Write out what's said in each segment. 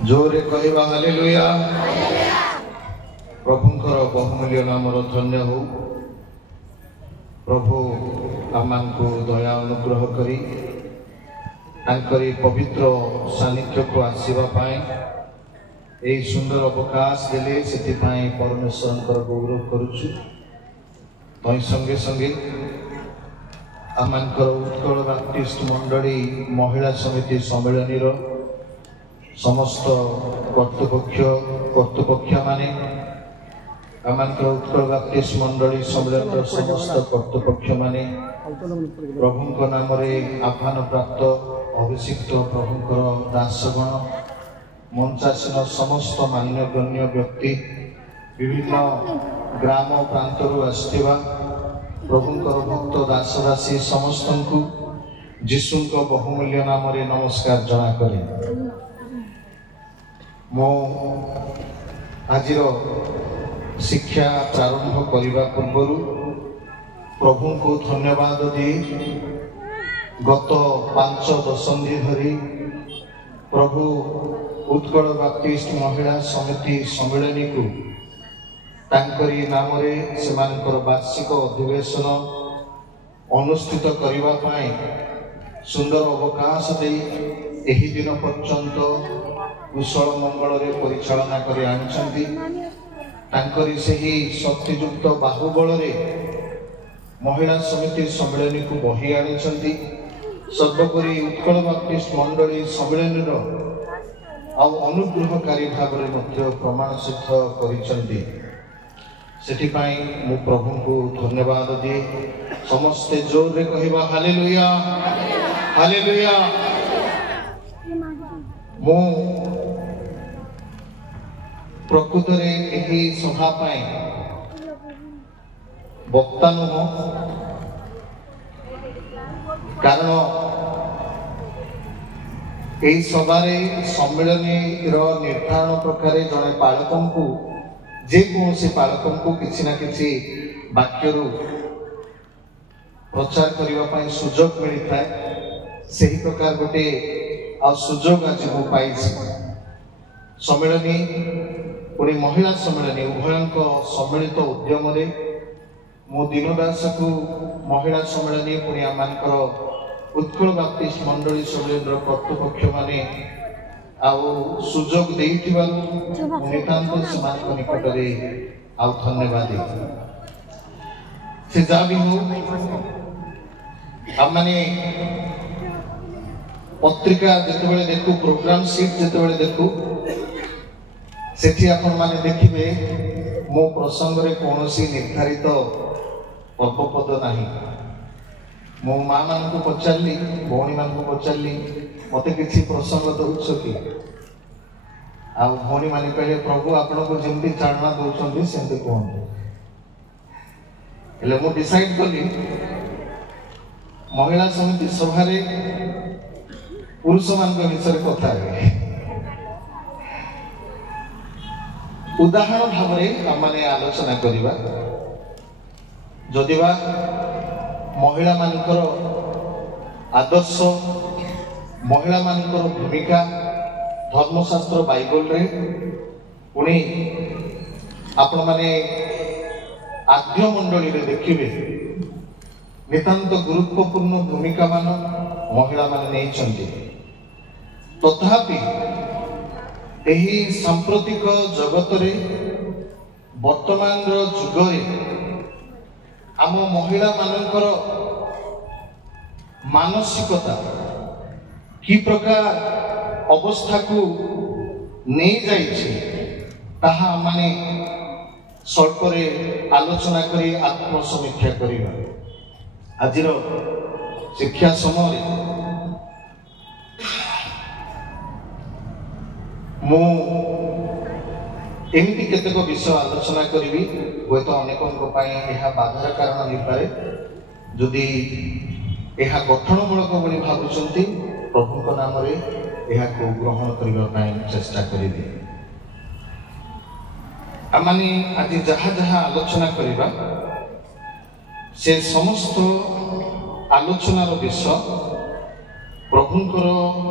जोरे कहवा हालेलुया। प्रभुंकर बहुमूल्य नाम धन्य हो। प्रभु आमान को दया अनुग्रह करी पवित्र सानिध्य को आसवा पाए सुंदर अवकाश देले से परमेश्वर गौरव करुचु। तई संगे संगे आमानकर उत्कल बाप्टिस्ट मंडली महिला समिति सम्मेलन समस्त कर्तृपक्ष माने आमानकर उत्कल बाप्टिस्ट मंडली सम्मेलन समस्त कर्तृपक्ष माने प्रभुंक नाम आह्वान प्राप्त अभिषिक्त प्रभुंकर दासगण मंचासीन समस्त मान्यगण्य व्यक्ति विभिन्न ग्राम प्रांतर आसथिबा प्रभुंकर भक्त दासदासी समस्त को जीशुंक बहुमूल्य नाम नमस्कार जना करे। मो आजिर शिक्षा प्रारंभ करने पूर्व प्रभु को धन्यवाद दी गत 5 दशंधि धरी प्रभु उत्कल बाप्टिस्ट महिला समिति सम्मेलन को तांकरी नाम से वार्षिक अधिवेशन अनुष्ठित करने पाए सुंदर अवकाश दे एही दिन पर्यंत कुशल मंगल परिचालना कर आनी शक्तियुक्त बाहुबल महिला समिति सम्मेलन को बही आनी सर्वोपरि उत्कल बाप्टिस्ट मंडली सम्मेलन अनुग्रहकारी भाव में प्रमाण सिद्ध कर मु प्रभु को धन्यवाद दिए। समस्ते जोर रे कहवा हालेलुया हालेलुया। मु प्रकृत यही सभा वक्ता नुह कारण यही सभारे सम्मेलन निर्धारण प्रकार जड़े पालक को जेकोसी पालक को किसी ना किसी वाक्य प्रचार करने सुजोग मिलता है। से ही प्रकार गोटे सुजोग आज मु पाई सम्मेलनी पुणी महिला सम्मेलनी उभय सम्मिलित उद्यम मो दीनदास को महिला सम्मेलनी पुणी आमानकर उत्कल बाप्टिस्ट मंडली सम्मेलन कर्तृपक्ष माने सुजोग नितांत से निकट धन्यवाद से जा भी हो। आम मैंने पत्रिका जिते देखू प्रोग्राम सीट जिते देखू से आपण मैंने देखिए मो प्रसंग रे कौन निर्धारित पर्वपद नहीं। मो माँ मान को पचारि भौणी मान को पचारि मत किसी प्रसंग दौच कि भौणी मान कहे प्रभु आपण को जमी चालना दौरान सेमती कहते हेले मु डिसाइड कली महिला समिति सभा पुरुष मान विषय कथा उदाहरण भाव में आलोचना करवा जदिवा महिला मानकर आदर्श महिला मानकर भूमिका धर्मशास्त्र बाइबल रे पुणी आपण माने आद्य मंडली रे देखिबे नितांत गुरुत्वपूर्ण भूमिका मान महिला माने नहीं चंदी। तथापि एही सांप्रतिक जगत रे वर्तमान जुग रे आम महिला मानकर मानसिकता कि प्रकार अवस्था को नहीं जाइए ताहा माने स्वल्प आलोचना करी आत्मसमीक्षा करिबा। आजिर शिक्षा समय मु एमती केतेक विषय आलोचना करी हूँ तो अनेकों बाधार कारण हो पाए जदि यह गठनमूलक बोली भावुंट प्रभु नाम को ग्रहण करने चेष्टा करेंगे। आम आज जहाँ जहाँ आलोचना करवा से समस्त आलोचनार विषय प्रभुंकर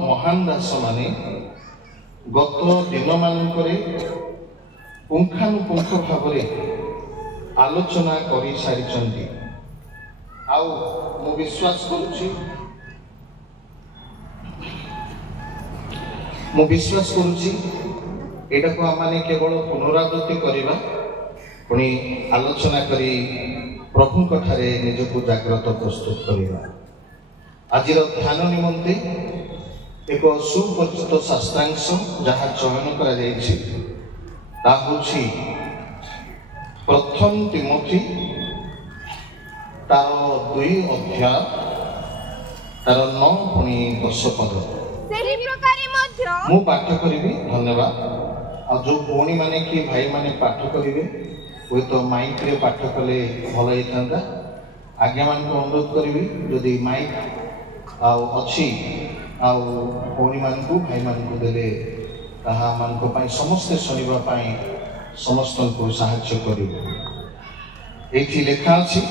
महान दास माने गत दिन मानकरे पुंखानुपुंख भावरे आलोचना करि सारिचंती। आउ मु विश्वास करुची एटा को आमाने केवल पुनरावृत्ति करिबा पुणी आलोचना करी प्रभु कथारे निजको जागृत प्रस्तुत करिबा। आज ध्यान निमंते एक सुपरिचित शास्त्रांश जहाँ चयन करा जायछि ता होछि प्रथम तिमोथी तार 2 अध्याय तार 9 पुणी 10 पद मु पाठ करी। धन्यवाद। आ जो भौणी माने कि भाई माने पाठ करिवे वो तो माइक रे पाठ कले भल होता। आज्ञा मान को अनुरोध करी जदि माइक आउ अच्छी आउ भौणी मान को भाई मान को देले ताहा मान को पाई समस्त सुनिबा पाई समस्त को सहायता करिवे। एथि लेखा अछि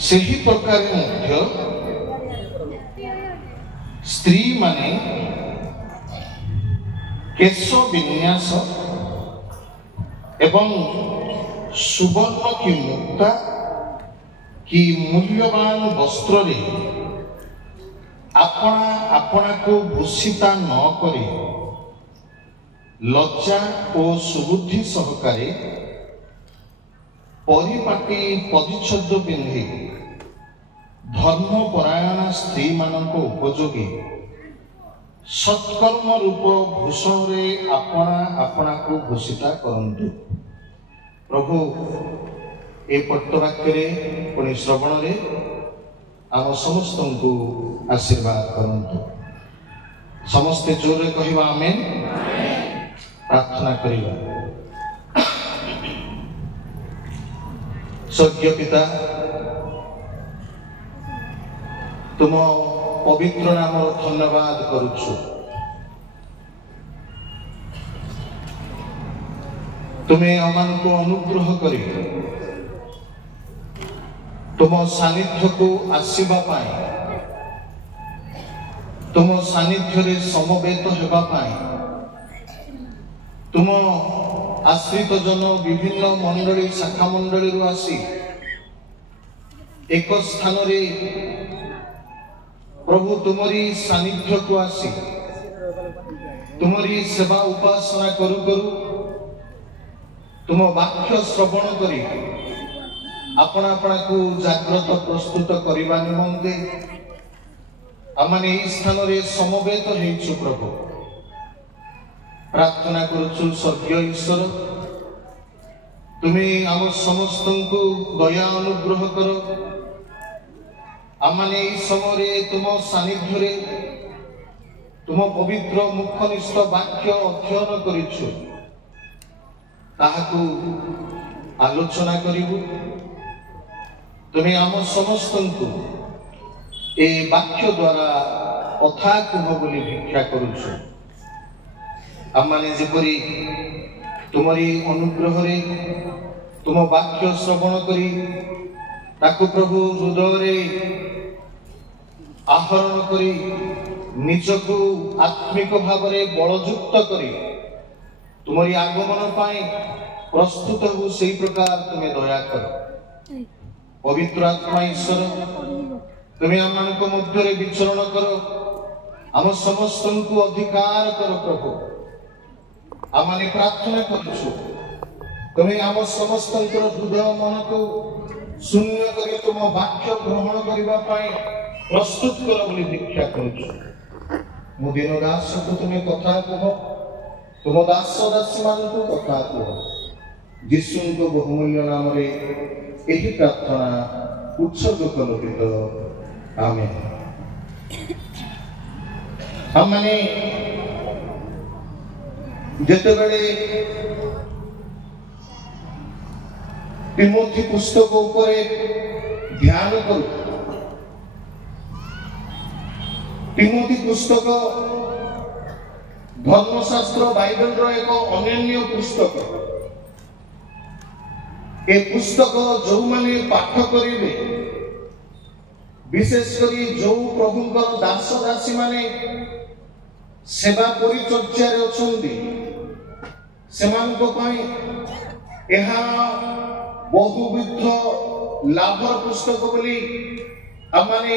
सही प्रकार मध्य स्त्री माने केश विन्यास एवं सुवर्ण की मुक्ता की मूल्यवान वस्त्र रे अपना अपना को भूषिता न करे लज्जा और सुबुद्धि सहकारे परिपाटी परिच्छद पिंधि धर्मपरायणा स्त्री मानक उपयोगी सत्कर्म रूप भूषण रे अपना अपना को भूषिता करंतु। प्रभु ए पट्टवाक्य रे पुणी श्रवण रे आम समस्त को आशीर्वाद करंतु। समस्ते जोर कहवा आमेन। प्रार्थना करिवा। स्वर्गीय पिता तुम पवित्र नाम धन्यवाद करुछु। तुम्हें अमान को अनुग्रह करी तुम सानिध्य को आसीबा पाए तुम सानिध्य रे समवेत हेबा पाए तुम आश्रित जन विभिन्न मंडली शाखा मंडली रु आसी एक स्थान रे प्रभु तुमरी सानिध्य को आसी तुमरी सेवा उपासना करू करू तुम वाक्य श्रवण करी अपना अपना को जागृत प्रस्तुत करने निमंते आमने स्थान रे समवेत हेचु। प्रभु प्रार्थना करुछु स्वर्गीय ईश्वर तुम्हें आम समस्त को दया अनुग्रह करो। आमने समय तुम सानिध्य रे तुम पवित्र मुखनिष्ठ वाक्य अध्ययन करिछु ताहाकु आलोचना करिबु। तुम्हें आम समस्त को ए वाक्य द्वारा कथा कह बोली भिक्षा करुछु। आमने जेपरी तुमरी अनुग्रह रे तुम वाक्य श्रवण करी ताकु प्रभु हृदय रे आहरण करी निजको आत्मिक भाव रे बलयुक्त करी तुमरी आगमन पाई प्रस्तुत हो सही प्रकार तुम्हें दया करो। पवित्र आत्मा ईश्वर तुम्हें आम को मध्य रे विचरण करो। आम समस्त को अधिकार करो। प्रभु आमने प्रार्थना करुछु तुम्हें आम समस्त हृदय मन को शून्य करी तुम वाक्य ग्रहण करबा पाई प्रस्तुत करो बोली भिक्षा करुछु। मु दिन दास को तुम्हें कथा कह तुम दास दासी मान को कथा कह यीशु को बहुमूल्य नाम रे एही प्रार्थना उत्सर्ग कलोपित आमेन। हमने जेते बेले तिमोथी पुस्तक उपरे ध्यान करू तिमोथी पुस्तक धर्मशास्त्र बाइबल रो एक अनन्य पुस्तक। ए पुस्तक जो माने पाठ करिवे विशेष करी जो प्रभुंकर दास दासी माने सेवा परिचर्या अछंती सेमानक पई एहा बहुविध लाभर पुस्तक बोली आमाने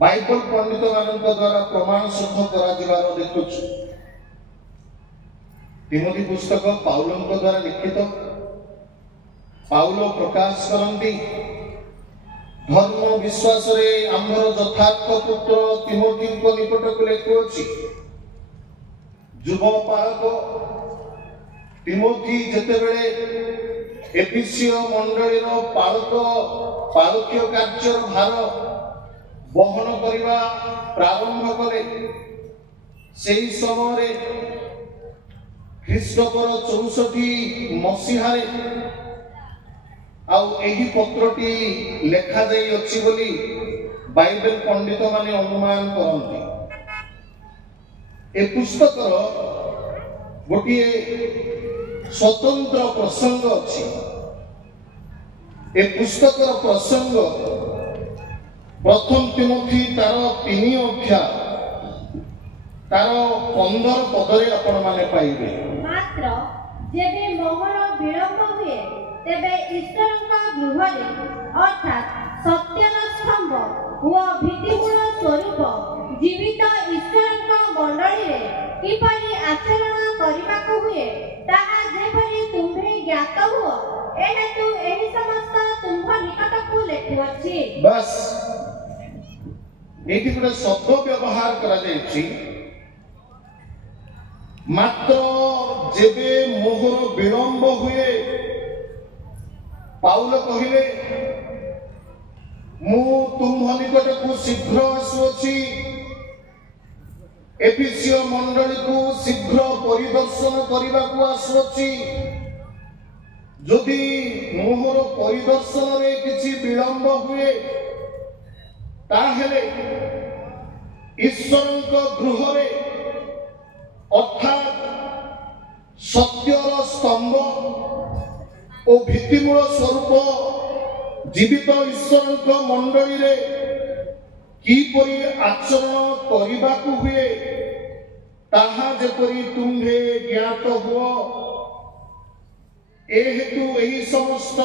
बाइबल पंडित मानक द्वारा प्रमाण सिद्ध करा जिवार देखुछु। तिमोथी पुस्तक पाउलंक द्वारा लिखित पाउल प्रकाश करंती धर्म विश्वास रे आमर यथार्थ पुत्र तिमोथी को निकट को लेखुछि। युवा पालक तिमोथी जेतेबेले एफिसिय मंडलीर पालकीय कार्यर भार बहन करने प्रारंभ कले सेही समय ख्रीष्टपर 64 मसीहारे आउ एही पत्रटी लेखा जाई अछि बोली बाइबल पंडित माने अनुमान करंती। ए पुस्तकर गोटिए स्वतंत्र प्रसंग अछि। ए पुस्तकर प्रसंग प्रथम तिमोथी तार 3 अध्याय तार 15 पदरे आपण माने पाइबे। मात्र जेबे मोहर विलंब हुए तेबे ईश्वरका गृहरे अर्थात सत्यर स्तंभ व भीतिमूल स्वरूप जीवित ईश्वरका मंडली रे किपरि आचरण करिबाकू हुए ताहा जेपरि तुम्हे ज्ञात हो एहेतु एही समस्त तुम निकटकू लेखुअछि। बस एठी गुटे शब्द व्यवहार करा जायछि मात्र जेबे मोहर विलंब हुए पाउल कहिले मु तुम निकटकू शीघ्र आसुअछि। एफिसिय मंडली को शीघ्र परिदर्शन करबाकू आसुअछि। जदि मोहर परिदर्शन रे किछि विलंब हुए ताहेले ईश्वरक गृहरे अर्थात सत्यर स्तंभ और भित्तिमूल स्वरूप जीवित ईश्वरक मंडली रे किपरि आचरण करिबाकू हुए ताहा जेपरि तुम्हे ज्ञात हो ए हेतु एही समस्त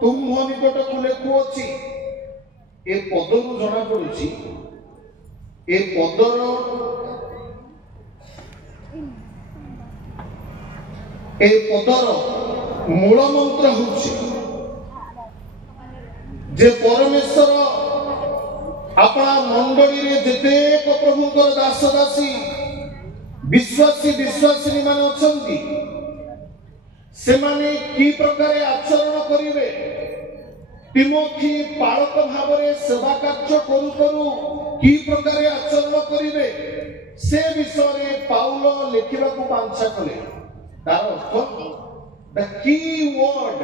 तुम्ह निकटकू लेखुअछि। ए पदरु जना पड़ुछि ए पदर मूल मंत्र होछि जे परमेश्वर अपना मंडली रे जेतेक प्रभुकर दास दासी विश्वासी विश्वासिनी मान अछंती से माने की प्रकार आचरण करिवे तिमोथी पालक भावरे सेवा कार्य करू करू की प्रकार आचरण करिवे से विषय पाउल लिखिबाकू बांछा कले। तार अर्थ द की वर्ड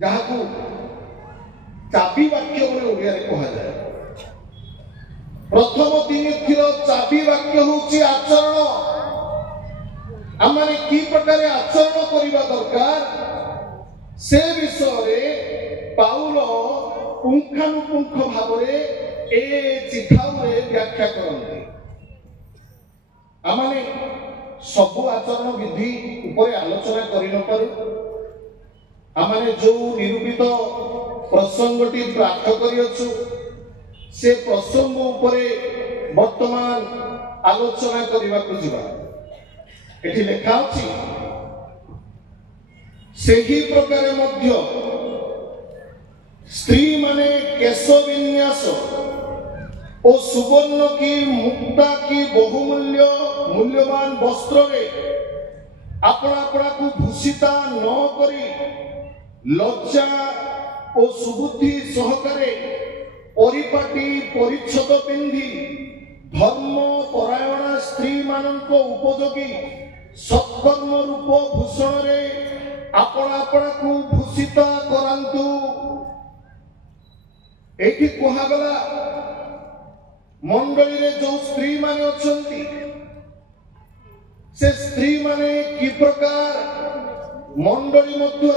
जहाकू चाबी वाक्य बोले ओडिया रे कहा जाय। प्रथम तिमोथीर चाबी वाक्य होची आचरण। आमाने की प्रकार आचरण करिबा दरकार से विषय पाउल पुंखानुपुंख भावरे ए चिठाउरे व्याख्या करते। आमाने सबु आचरण विधि ऊपर आलोचना करि न पारु। आमाने जो निरूपित प्रसंगटी प्राप्त करियछु से प्रसंग ऊपरे वर्तमान आलोचना करबा को जिबा। एठी लेखा अछि सेही प्रकार मध्य स्त्री माने केश विन्यास और सुवर्ण की मुक्ता की बहुमूल्य मूल्यवान वस्त्र रे अपना अपना को भूषिता न करी लज्जा और सुबुद्धि सहकारे परिपाटी परिच्छद पिंधि धर्म परायणा स्त्री मानक उपयोगी सत्कर्म रूप भूषण रे अपना अपना को भूषिता करंतु। एठी कहा गला मंडली रे जो स्त्री माने अछंती से स्त्री माने की प्रकार मंडली मध्य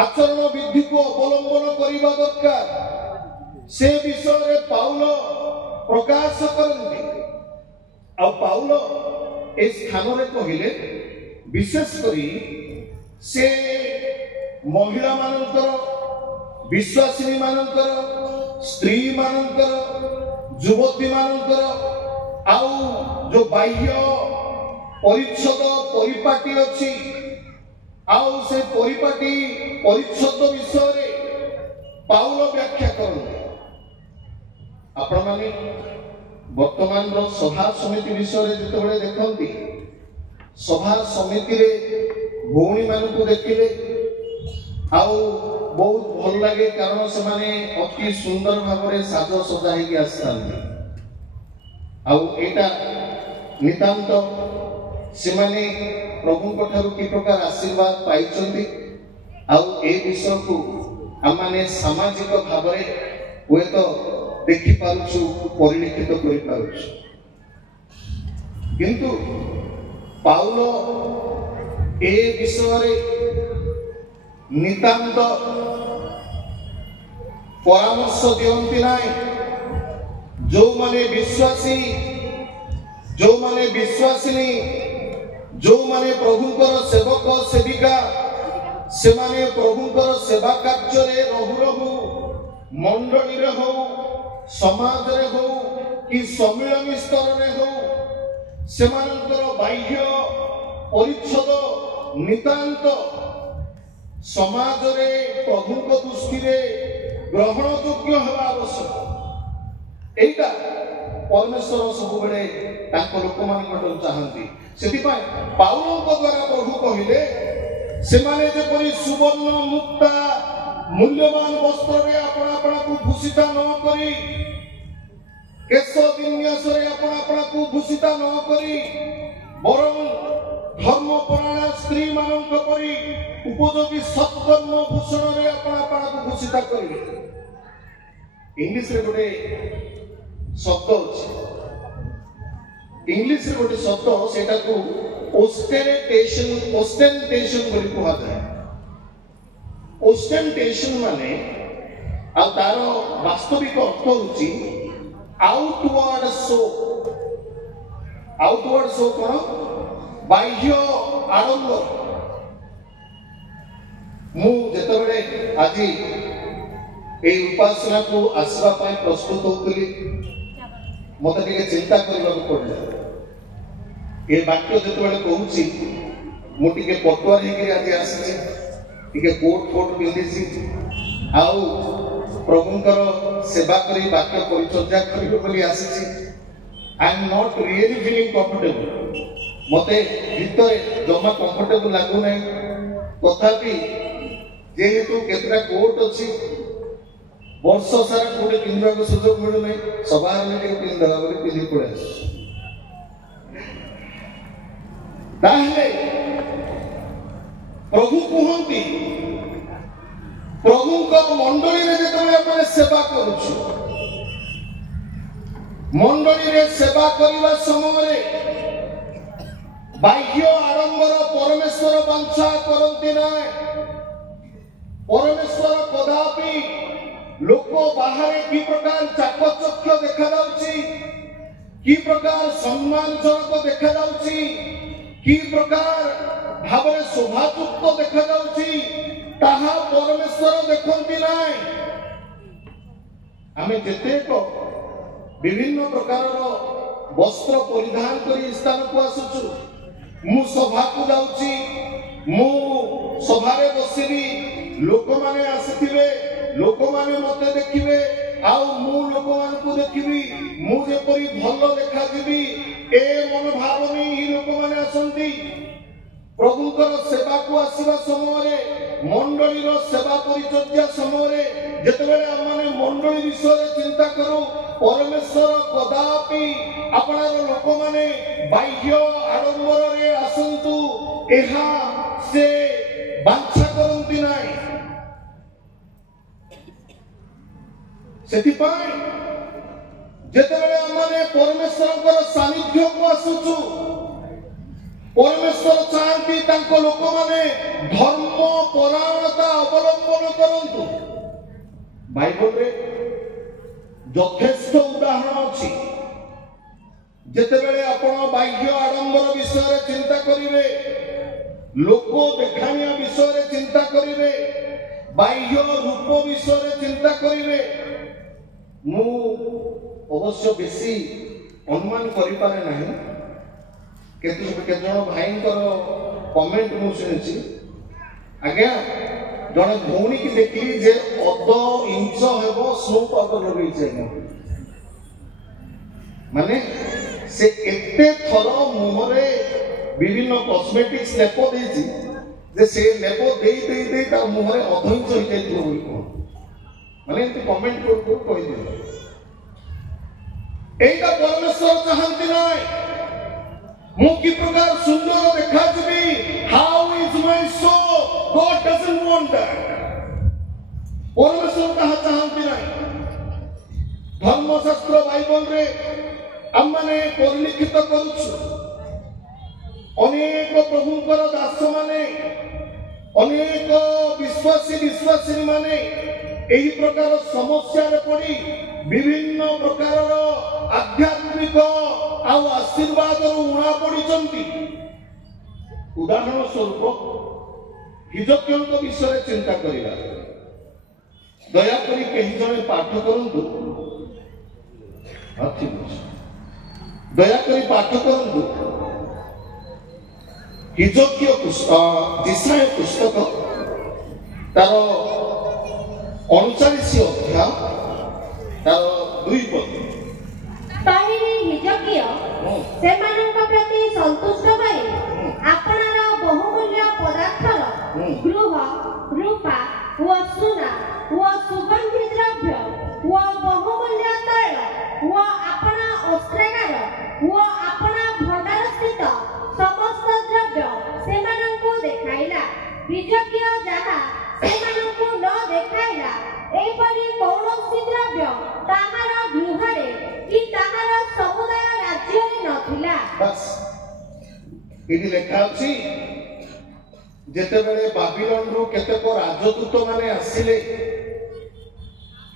आचरण विधि को अवलंबन करबा दरकार से विषय रे पाउल प्रकाश करती पाउल ए स्थान रे कहिले विशेष करी से महिला मानकर विश्वासिनी मानकर स्त्री मानकर युवती मानकर आउ जो बाह्य परिच्छद परिपाटी अछि आउ से परिपाटी परिच्छद विषय रे पाउल व्याख्या करते आपण माने वर्तमान रो सभा समिति विषय रे जेतबेले देखंती सभा समिति रे भौणी मानकु देखिले आउ बहुत भल लगे कारण से माने अति सुंदर भाव रे साज सजा हेकि आस्थांती आउ एटा नितांत से माने प्रभु को ठारू की प्रकार आशीर्वाद पाइचंती आउ ए विषय को आमाने सामाजिक भाव रे हुए तो देखि पारुछु परिलिखित करि पारुछु किंतु पाउल ए विषय रे नितांत परामर्श दियंती नाई जो माने विश्वासिनी जो माने प्रभुकर सेवक सेविका से माने प्रभुकर सेवा कार्य रे रहु मंडली रे हो समाज रे हो कि सम्मिलन स्तर रे हो से मानकर बाह्य परिच्छद नितांत समाज रे प्रभुक दृष्टि रे ग्रहण योग्य हेबा आवश्यक एटा परमेश्वर सब बेले ताको लोक मान चाहती सेति पाए पाउल द्वारा प्रभु कहिले से माने जेपरि सुवर्ण मुक्ता मूल्यवान वस्त्र रे आपण को भूषिता न करी केश विन्यास रे आपण को भूषिता न करी बरं धर्मपरायण स्त्री मानक परी उपयोगी सत्कर्म भूषण रे आपण को भूषिता करिवे इंग्लिश रे गोटे शब्द अछि इंग्लिश रे गोटे शब्द सेटा को ओस्टेंटेशन बोली कुहा जाय ओस्टेंटेशन माने आ तार वास्तविक अर्थ होची आउटवर्ड शो कोन बाह्य आडंबर मु जेतबेले आज ए उपासना को आसवा पाए प्रस्तुत होतली मते टिके चिंता करबा को पड़ला ए वाक्य जेतबेले कहूची मु टिके पटुआ हेकि आज आसी टिके कोट पिंदिसी आउ प्रभुंकर सेवा करी वाक्य परिचर्या करिबो बोली आसी I am not really feeling comfortable मते भीतर जमा कंफर्टेबल लागु नै तथापि जेहेतु केतरा कोट अछि वर्ष सारा कोटे पिंधवा को सुयोग मिलु नै सभा रे टिके पिंधवा बोली पिंधि पड़े ताहले प्रभु कहंती प्रभु को मंडली रे जेतबे आपण सेवा करूछु मंडली रे सेवा करिवा समय रे बाह्य आडंबर परमेश्वर वांछा करंती नाय परमेश्वर कदापि लोक बाहर की प्रकार चाकचक्य देखा जाउची की प्रकार सम्मानजनक देखा जाउची की प्रकार भावरे शोभायुक्त देखा जाउची ताहा परमेश्वर देखंती नाय आमे जेते को विभिन्न प्रकार वस्त्र परिधान करी स्थान को आसुछु मु सभा को जाउची मु सभा रे बसिबी लोक माने आसीथिबे लोक माने मते देखिबे आउ मु लोक मान को देखिबी मु जेपरि भलो देखा दिबी ए मन भावनी ही लोक माने आसंती प्रभुकर सेवा को आसीबा समय रे मंडली रो सेवा परिचर्या समय रे जेतेबेले आमाने मंडली विषय चिंता करू परमेश्वर कदापि आपणार लोक माने बाह्य आडंबर रे आसंतु एहा से बांछा करंती नाय सेति पाई जेतेबेले आमाने परमेश्वरकर सानिध्य को आसुचु परमेश्वर चाहती तांको लोक माने धर्म परायणता अवलंबन करंतु बाइबल रे যথেষ্ট উদাহରଣ ଅଛି। ଯେତେବେଳେ ଆପଣ ବାହ୍ୟ ଆଡମ୍ବର ବିଷୟରେ ଚିନ୍ତା କରିବେ, ଲୋକ ଦେଖାଣିଆ ବିଷୟରେ ଚିନ୍ତା କରିବେ, ବାହ୍ୟ ରୂପ ବିଷୟରେ ଚିନ୍ତା କରିବେ, ମୁଁ ଅବଶ୍ୟ ବେଶୀ ଅନୁମାନ କରିପାରେ ନାହିଁ। କେତେ ଜଣ ଭାଇଙ୍କର କମେଣ୍ଟ ମୁଁ ଶୁଣିଛି, ଆଜ୍ଞା ଜଣେ ଭଉଣୀ କି ଦେଖିଲି ଯେ ଅଧ ଇଞ୍ଚ ହେବ ସ୍ନୋ ପାଉଡର ଲଗେଇଛି ଆଜ୍ଞା। ମାନେ ସେ ଏତେ ଥର ମୁହଁରେ ବିଭିନ୍ନ କସ୍ମେଟିକ୍ସ ଲେପ ଦେଇଛି ଯେ ସେ ଲେପ ଦେଇ ଦେଇ ଦେଇ ତା ମୁହଁରେ ଅଧ ଇଞ୍ଚ ହେଇଯାଇଥିବ ବୋଲି କହ, ମାନେ ଏମିତି କମେଣ୍ଟ କରୁ କହିଦିଅ। এইটা পরমেশ্বর চাহান্তি নাই ମୁଁ କି ପ୍ରକାର ସୁନ୍ଦର ଦେଖାଯିବି। How is my soul? God doesn't want that. ପରମେଶ୍ୱର ତାହା ଚାହାନ୍ତି ନାହିଁ। ଧର୍ମଶାସ୍ତ୍ର ବାଇବଲରେ ଆମମାନେ ପରିଲିଖିତ କରୁଛୁ, ଅନେକ ପ୍ରଭୁଙ୍କର ଦାସମାନେ, ଅନେକ ବିଶ୍ୱାସୀ ମାନେ ଏହି ପ୍ରକାର ସମସ୍ୟାରେ ପଡ଼ି ବିଭିନ୍ନ ପ୍ରକାରର ଆଧ୍ୟାତ୍ମିକ ଆଉ ଆଶୀର୍ବାଦରୁ ଉଣା ପଡ଼ିଛନ୍ତି। ଉଦାହରଣ ସ୍ୱରୂପ ହିଜକିୟଙ୍କ ବିଷୟରେ ଚିନ୍ତା କରିବା। ଦୟାକରି କେହି ଜଣେ ପାଠ କରନ୍ତୁ, ଠିକ ଅଛି, ଦୟାକରି ପାଠ କରନ୍ତୁ ହିଜକିୟ ଦିଶାୟ ପୁସ୍ତକ ତାର 39 ଅଧ୍ୟାୟ ତାର 2 ପଦ। ତହିଁରେ ହିଜକିୟ ସେମାନଙ୍କ ପ୍ରତି ସନ୍ତୁଷ୍ଟ ହୋଇ ଆପଣାର ବହୁମୂଲ୍ୟ ପଦାର୍ଥର ଗୃହ, ରୂପା ଓ ସୁନା ଓ ସୁଗନ୍ଧି ଦ୍ରବ୍ୟ ଓ ବହୁମୂଲ୍ୟ ତୈଳ ଓ ଆପଣା ଅସ୍ତ୍ରାଗାର ଓ ଆପଣା ଭଣ୍ଡାର ସ୍ଥିତ ସମସ୍ତ ଦ୍ରବ୍ୟ ସେମାନଙ୍କୁ ଦେଖାଇଲା। ହିଜକିୟ ଯାହା ସେମାନଙ୍କୁ ନ ଦେଖାଇଲା, ଏପରି କୌଣସି ଦ୍ରବ୍ୟ ତାହାର ଗୃହରେ କି ତାହାର ସମୁଦାୟ ରାଜ୍ୟରେ ନଥିଲା। ଏଠି ଲେଖା ଅଛି, ଯେତେବେଳେ ବାବିଲୋନରୁ କେତେକ ରାଜଦୂତ ମାନେ ଆସିଲେ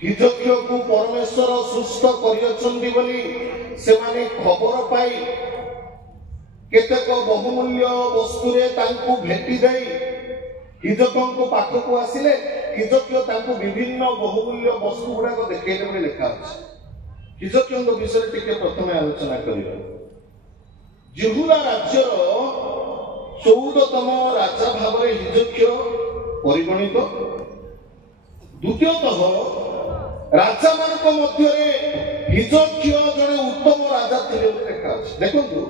ହିଜକିୟକୁ ପରମେଶ୍ୱର ସୁସ୍ଥ କରିଅଛନ୍ତି ବୋଲି ସେମାନେ ଖବର ପାଇ କେତେକ ବହୁମୂଲ୍ୟ ବସ୍ତୁରେ ତାଙ୍କୁ ଭେଟି ଦେଇ ହିଜକିୟଙ୍କ ପାଖକୁ ଆସିଲେ। ହିଜକିୟ ତାଙ୍କୁ ବିଭିନ୍ନ ବହୁମୂଲ୍ୟ ବସ୍ତୁ ଗୁଡାକ ଦେଖେଇଲେ ବୋଲି ଲେଖା ଅଛି। ହିଜକିୟଙ୍କ ବିଷୟରେ ଟିକେ ପ୍ରଥମେ ଆଲୋଚନା କରିବା। ଜିହୁଦା ରାଜ୍ୟର 14ତମ ରାଜା ଭାବରେ ହିଜକିୟ ପରିଗଣିତ। ଦ୍ୱିତୀୟତଃ ରାଜାମାନଙ୍କ ମଧ୍ୟରେ ହିଜକିୟ ଜଣେ ଉତ୍ତମ ରାଜା ଥିଲେ ବୋଲି ଲେଖା ଅଛି। ଦେଖନ୍ତୁ,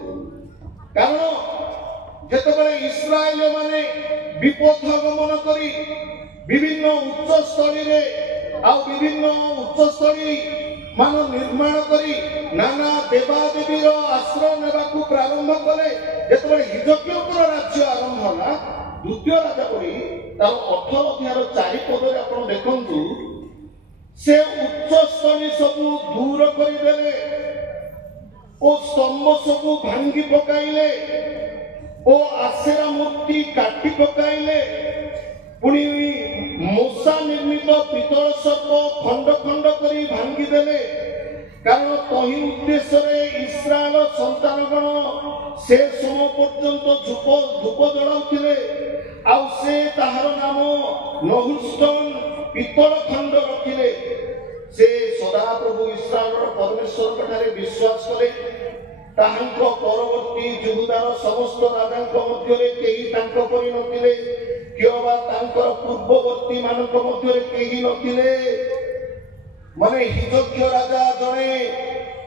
କାରଣ ଯେତେବେଳେ ଇସ୍ରାଏଲ ମାନେ ବିପଥ ଗମନ କରି ବିଭିନ୍ନ ଉଚ୍ଚସ୍ଥଳୀରେ ଆଉ ବିଭିନ୍ନ ଉଚ୍ଚସ୍ଥଳୀ ମାନ ନିର୍ମାଣ କରି ନାନା ଦେବାଦେବୀର ଆଶ୍ରୟ ନେବାକୁ ପ୍ରାରମ୍ଭ କଲେ, ଯେତେବେଳେ ହିଜକିୟଙ୍କର ରାଜ୍ୟ ଆରମ୍ଭ ହେଲା, ଦ୍ୱିତୀୟ ରାଜା ପରି ତାର 18 ଅଧ୍ୟାୟର 4 ପଦରେ ଆପଣ ଦେଖନ୍ତୁ, ସେ ଉଚ୍ଚସ୍ଥଳୀ ସବୁ ଦୂର କରିଦେଲେ ଓ ସ୍ତମ୍ଭ ସବୁ ଭାଙ୍ଗି ପକାଇଲେ ଓ ଆଶେରା ମୂର୍ତ୍ତି କାଟି ପକାଇଲେ। ପୁଣି ମୂଷା ନିର୍ମିତ ପିତ୍ତଳ ସର୍ପ ଖଣ୍ଡ ଖଣ୍ଡ କରି ଭାଙ୍ଗିଦେଲେ। କାରଣ ତହିଁ ଉଦ୍ଦେଶ୍ୟରେ ଇସ୍ରାଏଲ ସନ୍ତାନଗଣ ସେ ସମୟ ପର୍ଯ୍ୟନ୍ତ ଧୂପ ଜଳାଉଥିଲେ। ଆଉ ସେ ତାହାର ନାମ ନହୁଷ୍ଟନ ପିତ୍ତଳ ଖଣ୍ଡ ରଖିଲେ। ସେ ସଦାପ୍ରଭୁ ଇସ୍ରାଏଲର ପରମେଶ୍ୱରଙ୍କ ଠାରେ ବିଶ୍ୱାସ କଲେ। ତାହାଙ୍କ ପରବର୍ତ୍ତୀ ଯହୂଦାର ସମସ୍ତ ରାଜାଙ୍କ ମଧ୍ୟରେ କେହି ତାଙ୍କ ପରି ନଥିଲେ, କିମ୍ବା ତାଙ୍କର ପୂର୍ବବର୍ତ୍ତୀ ମାନଙ୍କ ମଧ୍ୟରେ କେହି ନଥିଲେ। ମାନେ ହିଜକିୟ ରାଜା ଜଣେ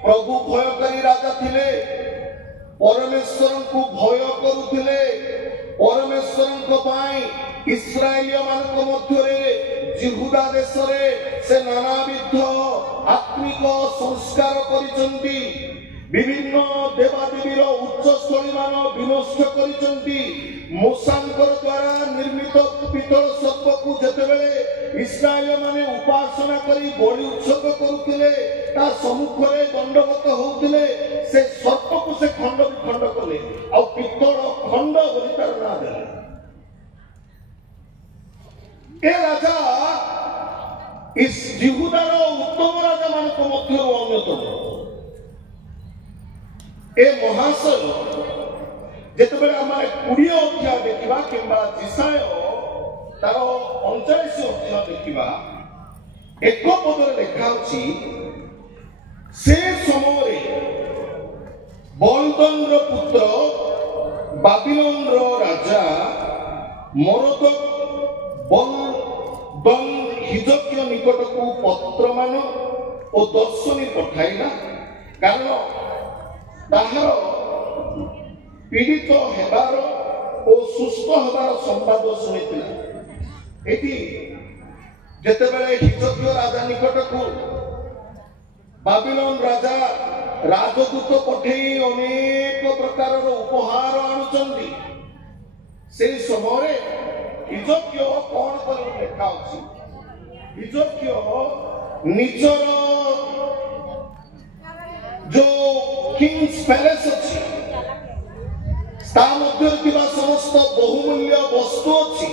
ପ୍ରଭୁ ଭୟକାରୀ ରାଜା ଥିଲେ, ପରମେଶ୍ୱରଙ୍କୁ ଭୟ କରୁଥିଲେ। ପରମେଶ୍ୱରଙ୍କ ପାଇଁ ଇସ୍ରାଏଲୀୟ ମାନଙ୍କ ମଧ୍ୟରେ ଜିହୁଦା ଦେଶରେ ସେ ନାନାବିଧ ଆତ୍ମିକ ସଂସ୍କାର କରିଛନ୍ତି। ବିଭିନ୍ନ ଦେବାଦେବୀର ଉଚ୍ଚସ୍ଥଳୀ ମାନ ବିନଷ୍ଟ କରିଛନ୍ତି। ମୂଷାଙ୍କର ଦ୍ୱାରା ନିର୍ମିତ ପିତ୍ତଳ ସର୍ପକୁ ଯେତେବେଳେ ଇସ୍ରାଏଲ ମାନେ ଉପାସନା କରି ବଳି ଉତ୍ସର୍ଗ କରୁଥିଲେ, ତା ସମ୍ମୁଖରେ ଦଣ୍ଡବତ ହଉଥିଲେ, ସେ ସର୍ପକୁ ସେ ଖଣ୍ଡ ବିଖଣ୍ଡ କଲେ ଆଉ ପିତ୍ତଳ ଖଣ୍ଡ ବୋଲି ତାର ନାଁ ଦେଲେ। ଏ ରାଜା जिहुदार उत्तम राजा मान मध्य अन्यतम ए महाशय जिते आम 20 अध्याय देखा कि जिसाय तार 39 अध्याय देखा एक पदर लिखा से समय बलदन पुत्र बाबिलोन राजा मरदक बलदन हिजक्य निकट को पत्र मान और दर्शनी पठाइला कारण ताहार पीड़ित हेबार और सुस्थ हेबार संवाद शुणिथिला एटी जेतेबेले हिजक्य राजा निकट को बाबिलोन राजा राजदूत पठेई अनेक प्रकार उपहार आणुचंदी से समय हिजक्य कौन कर लेखा अछि हिजक्य निजर जो किंग्स पैलेस अछि ता मध्य थिबा समस्त बहुमूल्य वस्तु अछि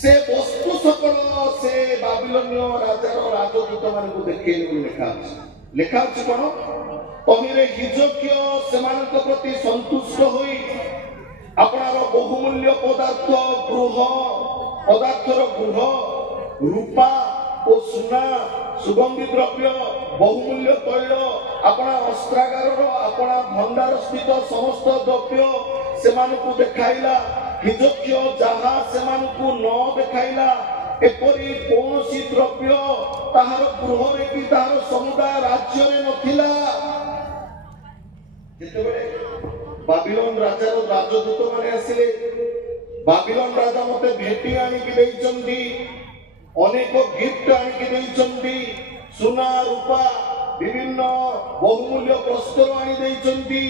से वस्तु सकल से बाबिलोनिय राजार राजदूत मान को देखैले लेखा अछि कोन तहिरे हिजक्य सेमानक प्रति संतुष्ट होई आपणार बहुमूल्य पदार्थ पदार्थर गृह रूपा और सुना सुगंधी द्रव्य बहुमूल्य तैल अपना अस्त्रागार अपना भंडार स्थित समस्त द्रव्य सेमानकु देखाइला हिजक्य जहा सेमानकु न देखाइला एपरी कौनसी द्रव्य ताहार गृह कि ताहार समुदाय राज्य रे नथिला जेतेबेले बाबिलोन राजार राजदूत माने आसिले बाबिलोन राजा मते भेटी आनी कि देइचंदी अनेक गिफ्ट आनी कि देइचंदी सुना रूपा विभिन्न बहुमूल्य प्रस्तर आनी देइचंदी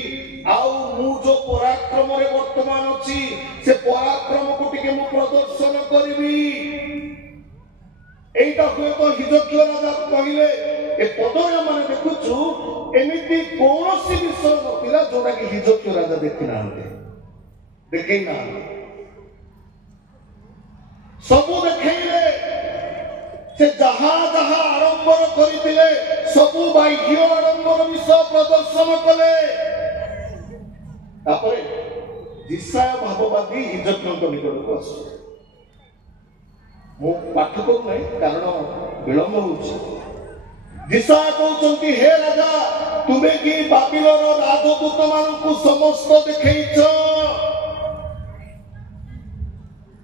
आउ मु जो पराक्रम रे वर्तमान अछि से पराक्रम को टिके मु प्रदर्शन करबी एटा हुए तो हिजक्य राजा कहिले ए पदरे माने देखुछु एमिति कोनोसी विषय नथिला जोटा कि हिजक्य राजा देखिना देखै ना सबु देखैले से जहा जहा आरंभ करितिले सबु बाह्य आरंभर विषय प्रदर्शन कले तापरे जिसाय भाववादी हिजक्यଙ୍କ निकटକୁ आसु मो पाठ को नहीं कारण विलंब होउछि जिसाय कहउछंती हे राजा तुमे कि बाबिलोन राजदूत मानकु समस्त देखैछ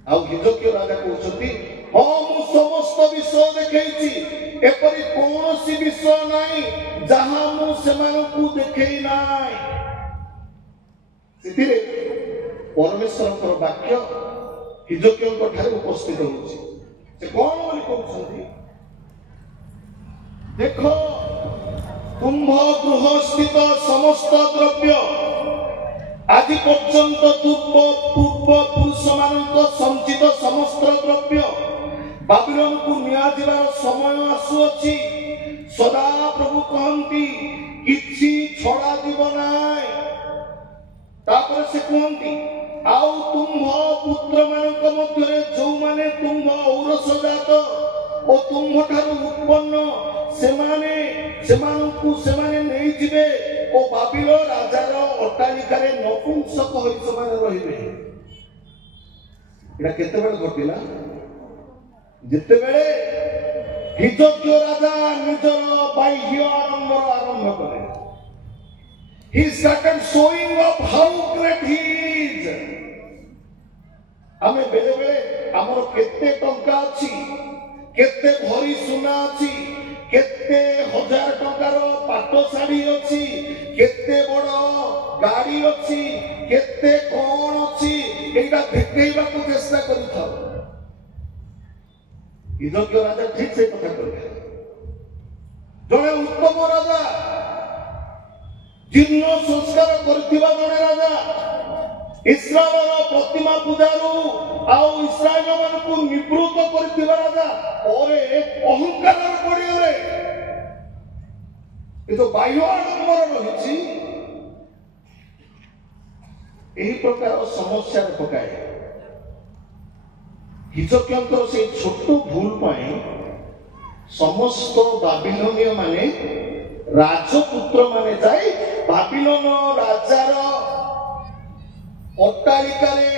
आ हिजक्य राजा कहउछंती हां मु समस्त विषय देखैछि एपरि कोनोसी विषय नाही जहां मु सेमानकु देखै नाही सेतिरे परमेश्वरଙ୍କର वाक्य हिजक्यଙ୍କ ठारे उपस्थित होउछि से कौन बोली कहउछंती देखो कुंभ गृह स्थित समस्त द्रव्य आदि पर्यंत पूर्व पुरुष मानक संचित समस्त द्रव्य बाबिलोन को निया दिवार समय आसुअछि सदा प्रभु कहंती किछि छड़ा दिब नाय तापर से कहंती आउ तुम्भ पुत्र मानक मध्य जो माने तुम्भ औरस जात ओ तुम्भ ठारू उत्पन्न सेमाने सेमानकु सेमाने नै जिवे ओ बाबिलो राजार अट्टालिकारे नपुंसक होई सेमाने रहिबे एटा केते बेले घटिला जेते बेले हिजक्य राजा निजर बाह्य आरंभ करे he started showing up how great he is आमे बेले बेले हमर केते टंका अछि केते भरी सुना अछि केते हजार टंकार पाटो साड़ी अछि केते बड़ गाड़ी अछि केते कोन अछि एटा देखैबा को चेष्टा करिथाओ हिजक्य राजा ठीक से कथा कहले जने उत्तम राजा जीर्ण संस्कार करथिबा जने राजा इस्राएल प्रतिमा पूजारू आउ इस्राएल मानकु निवृत्त करथिबा राजा ओरे अहंकार पड़िगले ए तो बाह्य आडंबर रहिछि एही प्रकार समस्या पकाए हिजक्यंकर से छोट भूल पाए समस्त बाबिलोनीय माने राजपुत्र माने जाई बाबिलोन राजार अट्टालिकारे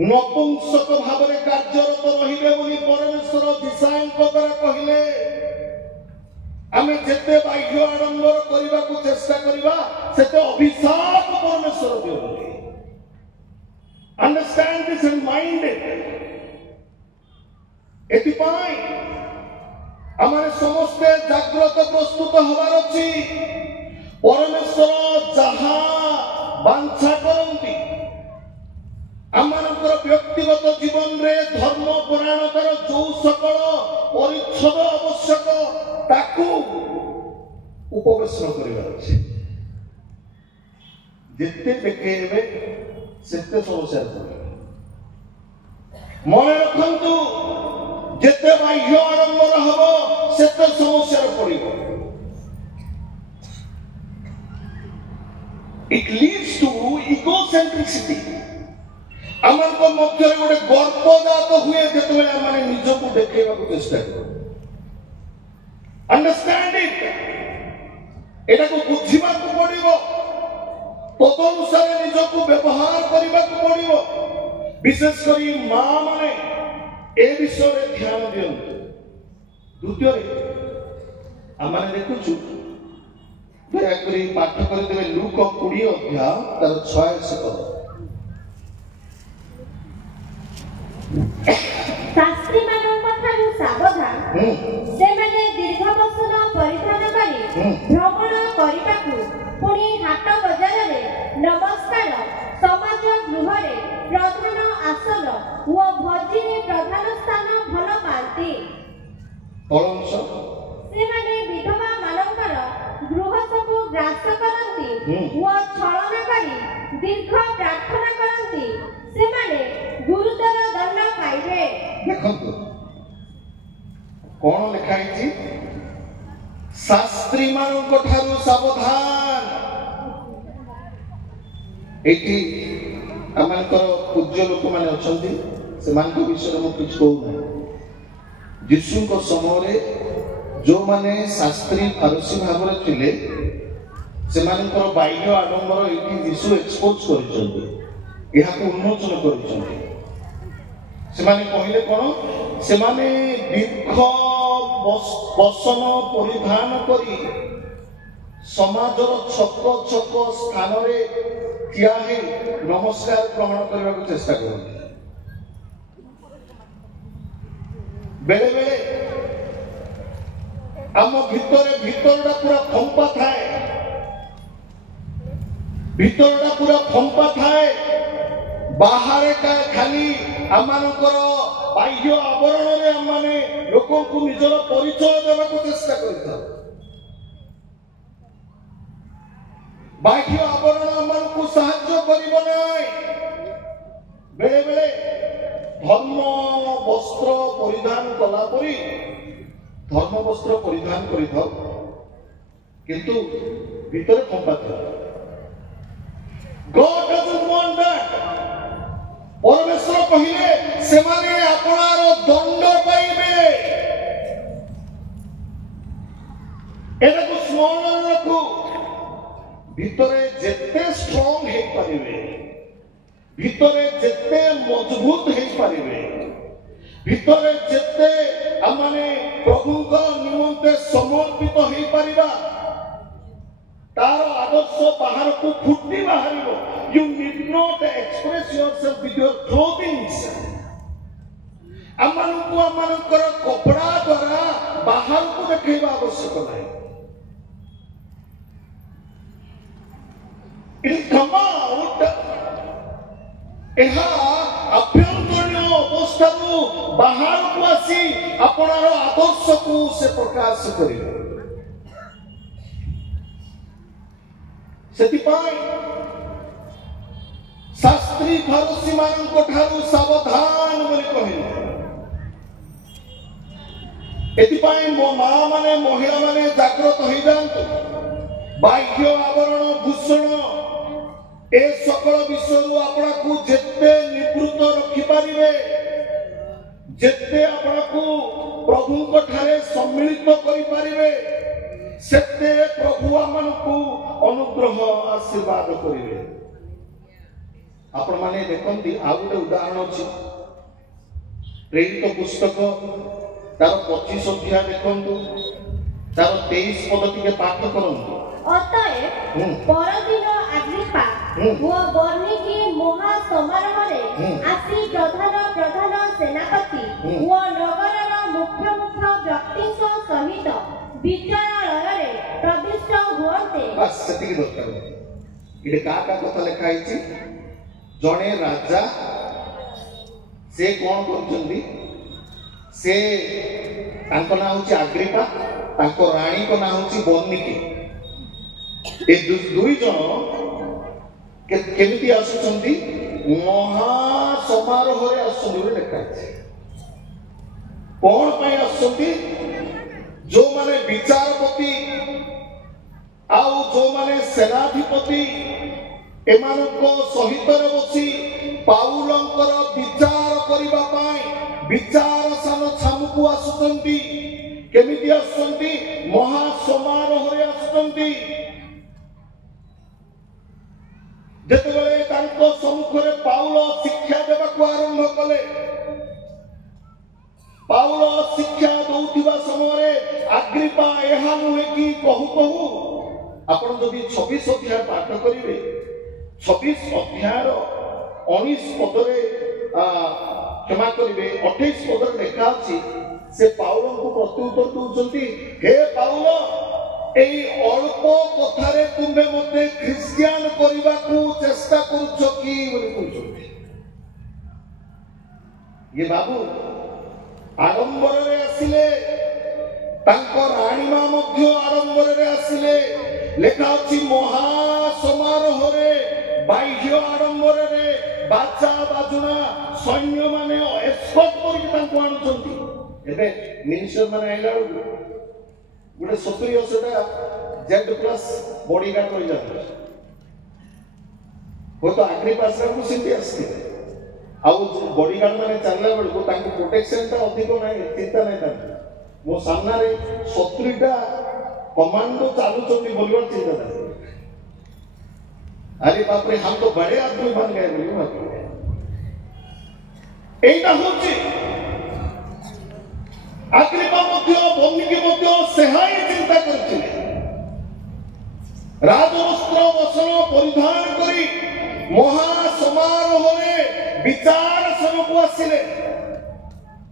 नपुंसक भावरे कार्यरत रहिबे बोली परमेश्वर डिजाइन द्वारा कहिले आमे जेते बाह्य आडंबर करबा को चेष्टा करबा सेते अभिशाप परमेश्वर दियो बोली understand this and mind it एतिपाई आमारे समस्ते जागृत प्रस्तुत हबार अछि परमेश्वर जहा बांछा करंती आमानकर व्यक्तिगत जीवन रे धर्म पुराणकर जो सकल परिच्छद आवश्यक ताकू उपवेशन करिवार अछि जेते देखेबे सेते समस्या पड़े मन रखंतु जेते बाह्य आडंबर हबो सेते समस्या पड़िबो इट लीड्स टू इगोसेंट्रिसिटी आमन को मध्य गोटे गर्वजात हुए जेतेबेले माने निजको देखेबा को चेष्टा करो अंडरस्टैंड इट एटा को बुझिबा को पड़िबो तदनुसार निजको व्यवहार करबा को पड़िबो विशेष करी मां माने ए विषय रे ध्यान दियंतु द्वितीय रे आमाने देखुछु दया करी पाठ कर देबे लूक 20 अध्याय तार 66 पद शास्त्री मानक ठारू सावधान से माने दीर्घ वसन परिधान करी भ्रमण करिबाकू पुणी हाट बजार रे नमस्कार समाज गृह रे प्रधान आसन व भोजी रे प्रधान स्थान भल पांती तळंश से माने विधवा मानकर गृह सबु ग्रास करंती व छलना करी दीर्घ प्रार्थना करंती से माने गुरुतर दंड पाइबे देखंतु कोन लिखाई छी शास्त्री मानक ठारू सावधान एठी आमानकर पूज्य लोक माने अछंती से मानक विषय मु किछ कहू नै यीशु को समय रे जो माने शास्त्री फरीसी भाव रे थिले से मानकर बाह्य आडंबर एठी यीशु एक्सपोज करिसंती एहा को उन्मोचन करिसंती से माने कहिले कोन से माने दीर्घ वसन परिधान करी समाजर छक छक स्थान रे ठिया हे नमस्कार ग्रहण करबा को चेष्टा करନ୍ତି बेले बेले आम भीतरटा पूरा फंपा थाए भीतरटा पूरा फंपा थाए बाहर का खाली आमानकर बाह्य आवरण रे आमाने लोकों को निजर परिचय देबा को चेष्टा करता बाह्य आवरण आमान को सहायता करिबो नै बेले बेले धर्म वस्त्र परिधान कला परी धर्म वस्त्र परिधान करिथाओ किंतु भीतर फंपा था God doesn't want that परमेश्वर कहिले से माने आपनार दंड पाइबे एटा को स्मरण रखो भीतरे जेते स्ट्रांग हे परिबे भीतरे जेते मजबूत हे परिबे भीतरे जेते आमाने प्रभु को निमंते समर्पित हे परिबा तार आदर्श बाहर को फुटी बाहरिबो you need not express yourself with your clothing आमानकु आमानकर कपड़ा द्वारा बाहर को देखैबा आवश्यक नाही it come out एहा अभ्यंतरीय अवस्था को बाहर को आसी आपनार आदर्श को से प्रकाश करिबो सेतिपाई शास्त्री फरीसी मानक ठारू सावधान बोली कहिलो एतिपाई मो मां माने महिला माने जागृत होई जांतु बाह्य आवरण भूषण ए सकल विषय आपना को जेते निवृत्त रखि पारिबे जेते आपको प्रभु को ठारे सम्मिलित करि पारिबे सेते प्रभु आमनकु अनुग्रह आशीर्वाद करिवे। आपण माने देखंती आ गोटे उदाहरण अछि प्रेरित पुस्तक तार 25 अध्याय देखंतु तार 23 पद टिके पाठ करंतु। अतएव परदिन अग्रिप्पा वो बर्निकी महा समारोहरे आसी प्रधान सेनापति वो नगरर मुख्य व्यक्तिଙ୍କ सहित विचारालୟରେ प्रविष्ट हुअन्ते। बस सेतिकी दरकार। इडे का कथा लिखा आइछि जणे राजा से कोन करछन्ती से तांको ना होछि अग्रिप्पा तांको रानी को ना होछि बर्निकी। ए दुई जन केमिति आसुछन्ती महा समारोह रे आसुछन्ती लिखा आइछि। कोन पय आसुछन्ती जो माने विचारपति आउ जो माने सेनाधिपति एमानको सहित बसी पाउलंकर विचार करिबा पाई विचार सान छामुकु आसुछन्ती। केमिति आसुछन्ती महा समारोह रे आसुछन्ती। जेतेबेले तांको सम्मुखरे पाउल शिक्षा देबाकु आरंभ कले पाउल शिक्षा दौथिबा समय अग्रिप्पा एहा नुहे कि कहू कहू आपण जदि 26 अध्याय पाठ करिवे 26 अध्याय 19 पदरे क्षमा करिवे 28 पदरे लिखा अछि से पाउल को प्रत्युत्तर दउछन्ती हे पाउल एई अल्प कथारे तुमे मते ख्रिस्टियान करिबाकू चेष्टा करूछ कि बोली कहउछन्ती। ये बाबू आडंबर रे आसिले तांको राणीमा मध्य आडंबर रे आसिले लेखा अछि महा समारोह रे बाह्य आडंबर रे बाचा बाजुना सैन्य माने एस्कॉर्ट करि तांको आनुछन्ती। एबे मिनिस्टर माने आइला गोटे 70 वर्षटा जेड प्लस बॉडीगार्ड रही जाता वो तो अग्रिप्पा को सिंधी आसते आउ बॉडीगार्ड माने चलला बेलको तांको प्रोटेक्शन ता अधिक नाही चिंता नाही तांको मो सामना रे 70टा कमांडो चालू चोटी बोलवा चिंता नाही। अरे बाप रे हम तो बड़े आदमी बन गए बोलियो एटा होची अग्रिप्पा मध्य बर्निकी मध्य सेहाई चिंता करथिले राजवस्त्र वसन परिधान करी महा समारोह रे विचार सनकु आसिले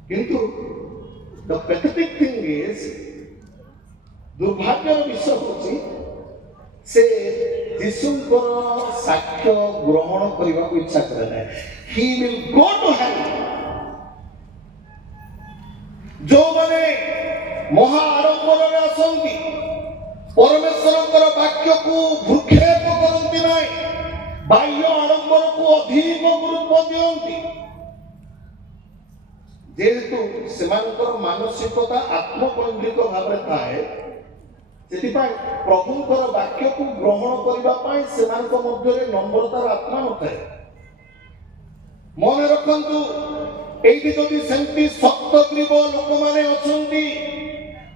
किंतु द पैथेटिक थिंग इज दुर्भाग्यर विषय होची से यीशुଙ୍କର साक्ष्य ग्रहण करबा को इच्छा करे ना। He will go to hell जो माने महा आडंबर रे आसंती परमेश्वरଙ୍କର वाक्य को भूक्षेप करंती नाही बाह्य आडंबर को अधिक गुरुत्व दियंती जेहेतु सेमानकर मानसिकता आत्मकैंद्रिक भाव रे थाए सेति पाई प्रभुଙ୍କର वाक्य को ग्रहण करबा पाई सेमानक मध्य रे नम्रतार आत्मा नथाए। मन रखंतु एठी जदि सेंती सप्तग्रीव लोक माने अछंती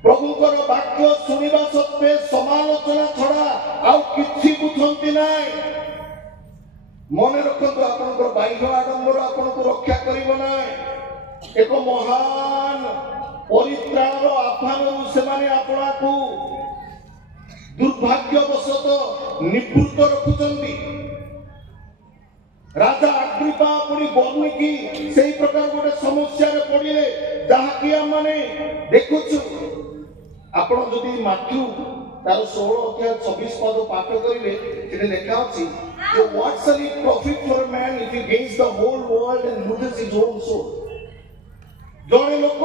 प्रभुଙ୍କର वाक्य सुनिबा सत्वे समालोचना छड़ा आ किछि बुझंती नाही। मन रखंतु आपनकर बाह्य आडंबर आपनको रक्षा करिवो नाही। एक महान परित्राणर आह्वान से माने आपणाकू दुर्भाग्यवशत निवृत्त रखुचंती। राजा अग्रिप्पा पुणी बर्निकी सेही प्रकार गोटे समस्या रे पड़िले जहा कि हम माने देखुछु आपण जदि माथ्यू तार 16 अध्याय 26 पद पाठ करिवे सेते लिखा अछि जे what shall it profit for a man if he gains the whole world and loses his own soul. जणे लोक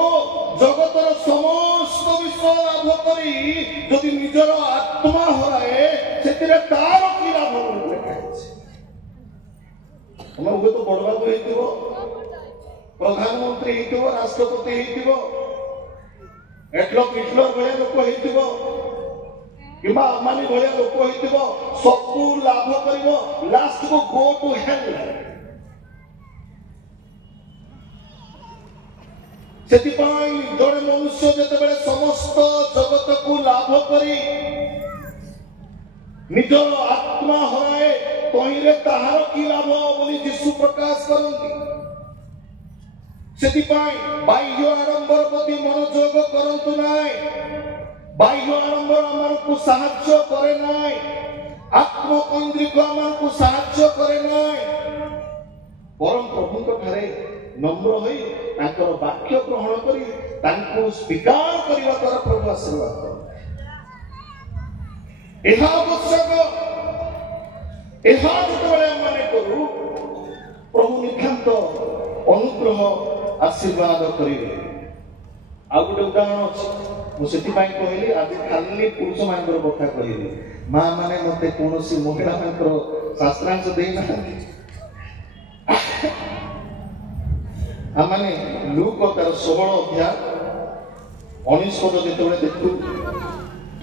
जगतर समस्त विषय लाभ करी जदि निजर आत्मा हराए सेतिरे तार कि लाभ बोली लिखा अछि। हम उहे तो बड़बाबू हेतिबो प्रधानमंत्री हेतिबो राष्ट्रपति हेतिबो एडलफ हिटलर भलिया लोक हेतिबो किबा अमानी भलिया लोक हेतिबो सबु लाभ करिवो लास्ट को गो टू हेल। ସେଥିପାଇଁ ଜଣେ ମନୁଷ୍ୟ ଯେତେବେଳେ ସମସ୍ତ ଜଗତକୁ ଲାଭ କରି ନିଜର ଆତ୍ମା ହରାଏ ତହିଁରେ ତାହାର କି ଲାଭ ବୋଲି ଯୀଶୁ ପ୍ରକାଶ କରନ୍ତି। ସେଥିପାଇଁ ବାହ୍ୟ ଆଡମ୍ବର ପ୍ରତି ମନୋଯୋଗ କରନ୍ତୁ ନାହିଁ। ବାହ୍ୟ ଆଡମ୍ବର ଆମକୁ ସାହାଯ୍ୟ କରେ ନାହିଁ, ଆତ୍ମକୈନ୍ଦ୍ରିକ ଆମକୁ ସାହାଯ୍ୟ କରେ ନାହିଁ। ବରଂ ପ୍ରଭୁଙ୍କ ଠାରେ ନମ୍ର ହୋଇ ତାଙ୍କର ବାକ୍ୟ ଗ୍ରହଣ କରି ତାଙ୍କୁ ସ୍ୱୀକାର କରିବା ଦ୍ୱାରା ପ୍ରଭୁ ଆଶୀର୍ବାଦ କରନ୍ତି। ଏହା ଆବଶ୍ୟକ। ଏହା ଯେତେବେଳେ ଆମେ କରୁ ପ୍ରଭୁ ନିତାନ୍ତ ଅନୁଗ୍ରହ ଆଶୀର୍ବାଦ କରିବେ। ଆଉ ଗୋଟେ ଉଦାହରଣ ଅଛି, ମୁଁ ସେଥିପାଇଁ କହିଲି ଆଜି ଖାଲି ପୁରୁଷ ମାନଙ୍କର କଥା କହିବି। ମା ମାନେ ମତେ କୌଣସି ମହିଳା ମାନଙ୍କର ଶାସ୍ତ୍ରାଂଶ ଦେଇନାହାନ୍ତି। ଆମେ ଲୁକ ତାର 16 ଅଧ୍ୟାୟ 19 ପଦ ଯେତେବେଳେ ଦେଖୁ,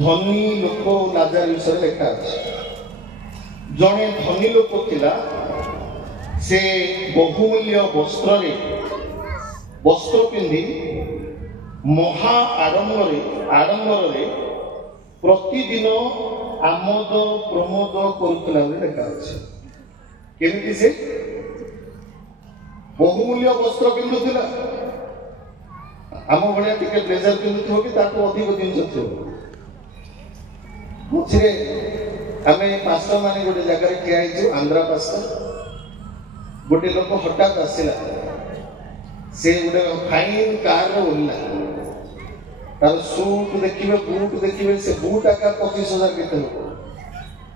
ଧନୀ ଲୋକ ଲାଜାର ବିଷୟରେ ଲେଖା ଅଛି। ଜଣେ ଧନୀ ଲୋକ ଥିଲା, ସେ ବହୁମୂଲ୍ୟ ବସ୍ତ୍ର ପିନ୍ଧି ମହା ଆଡମ୍ବରରେ ପ୍ରତିଦିନ ଆମୋଦ ପ୍ରମୋଦ କରୁଥିଲା ବୋଲି ଲେଖା ଅଛି। କେମିତି ସେ ବହୁମୂଲ୍ୟ ବସ୍ତ୍ର ପିନ୍ଧୁଥିଲା? ଆମ ଭଳିଆ ଟିକେ ବ୍ଲେଜର ପିନ୍ଧୁଥିବ କି ତାଠୁ ଅଧିକ ଜିନିଷ ଥିବ। ମଝିରେ ଆମେ ପାଷ୍ଟର ମାନେ ଗୋଟେ ଜାଗାରେ ଠିଆ ହେଇଛୁ, ଆନ୍ଧ୍ରା ପାଷ୍ଟର। ଗୋଟେ ଲୋକ ହଠାତ୍ ଆସିଲା, ସେ ଗୋଟେ ଫାଇନ କାରରେ ଓହ୍ଲା, ତାର ସୁଟ ଦେଖିବେ, ବୁଟ ଦେଖିବେ, ସେ ବୁଟ ଆକା 25,000 କେତେ ଲୋକ।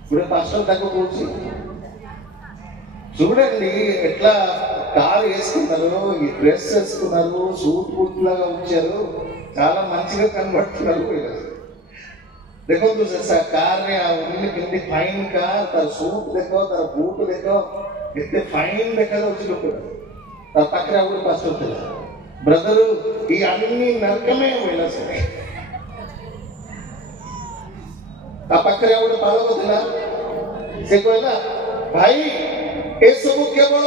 ଗୋଟେ పాస్టర్ ତାକୁ କହୁଛି, చూడండి ఎట్లా కారు వేసుకున్నారు, ఈ డ్రెస్ వేసుకున్నారు, సూట్ బూట్ లాగా ఉంచారు, చాలా మంచిగా కనబడుతున్నారు. ଦେଖନ୍ତୁ ସେ କାରରେ କେମିତି ଫାଇନ୍ କାର୍, ତାର ସୁଟ୍ ଦେଖ, ତାର ବୁଟ୍ ଦେଖ, କେତେ ଫାଇନ୍ ଦେଖାଯାଉଛି ଲୋକଟା। ତା ପାଖରେ ଆଉ ଗୋଟେ ପାଷ୍ଟର ଥିଲା, ବ୍ରଦର ఈ అన్ని నరకమే పోయినా సరే। ତା ପାଖରେ ଆଉ ଗୋଟେ ବାଳକ ଥିଲା, ସେ କହିଲା ଭାଇ ଏସବୁ କେବଳ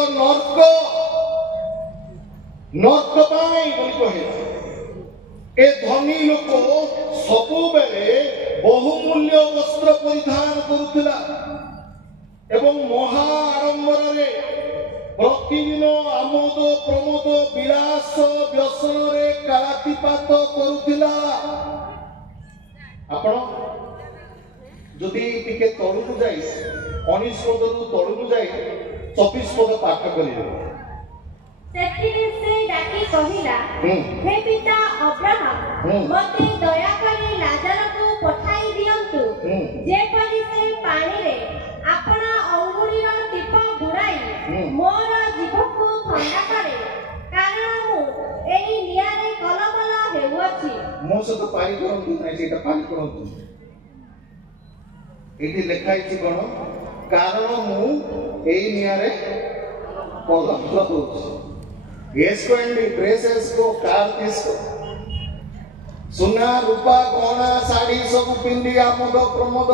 ନର୍କ ପାଇଁ ବୋଲି କହିଲା। ଏ ଧନୀ ଲୋକ ସବୁବେଳେ ବହୁମୂଲ୍ୟ ବସ୍ତ୍ର ପରିଧାନ କରୁଥିଲା ଏବଂ ମହା ଆଡମ୍ବରରେ ପ୍ରତିଦିନ ଆମୋଦ ପ୍ରମୋଦ ବିଳାସ ବ୍ୟସନରେ କାଳାତିପାତ କରୁଥିଲା। ଆପଣ ଯଦି ଟିକେ ତଳକୁ ଯାଇ 19 ପଦରୁ ତଳକୁ ଯାଇ 24 ପଦ ପାଠ କରିବେ। ସେଥିରେ ସେ ଡାକି କହିଲା, ହେ ପିତା ଅବ୍ରାହମ, ମୋତେ ଦୟାକରି ଲାଜରକୁ ପଠାଇ ଦିଅନ୍ତୁ, ଯେପରି ସେ ପାଣିରେ ଆପଣା ଅଙ୍ଗୁଳିର ଟିପ ବୁଡ଼ାଇ ମୋର ଜିଭକୁ ଥଣ୍ଡା କରେ, କାରଣ ମୁଁ ଏହି ନିଆଁରେ କଲବଲ ହେଉଅଛି। ମୋ ସହିତ ପାରି କରନ୍ତୁ ନାହିଁ, ସେଇଟା ପାରି କରନ୍ତୁ। ଏଠି ଲେଖା ହେଇଛି କଣ? କାରଣ ମୁଁ ଏଇ ନିଆଁରେ କଲବଲ ହଉଛି। వేసుకోండి, డ్రెస్ వేసుకో, కార్ తీసుకో, ସୁନା ରୂପା ଗହଣା ଶାଢ଼ୀ ସବୁ ପିନ୍ଧି ଆମୋଦ ପ୍ରମୋଦ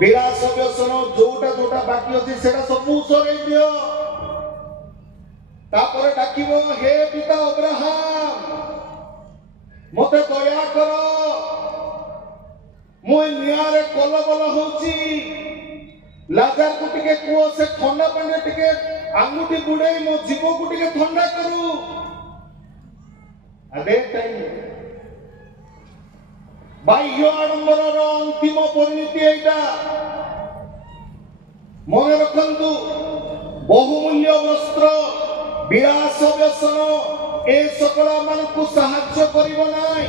ବିଳାସ ବ୍ୟସନ ଯୋଉଟା ବାକି ଅଛି ସେଟା ସବୁ ସରେଇ ଦିଅ। ତାପରେ ଡାକିବ, ହେ ପିତା ଅବ୍ରାହମ, ମତେ ଦୟା କର, ମୁଁ ଏ ନିଆଁରେ କଲବଲ ହଉଛି, ଲାଜାରକୁ ଟିକେ କୁହ ସେ ଥଣ୍ଡା ପାଣିରେ ଟିକେ ଆଙ୍ଗୁଠି ବୁଡେଇ ମୋ ଜୀବକୁ ଟିକେ ଥଣ୍ଡା କରୁ। ବାହ୍ୟ ଆଡମ୍ବରର ଅନ୍ତିମ ପରିଣତି ଏଇଟା। ମନେ ରଖନ୍ତୁ, ବହୁମୂଲ୍ୟ ବସ୍ତ୍ର, ବିଳାସ ବ୍ୟସନ ଏ ସକଳ ମାନଙ୍କୁ ସାହାଯ୍ୟ କରିବ ନାହିଁ।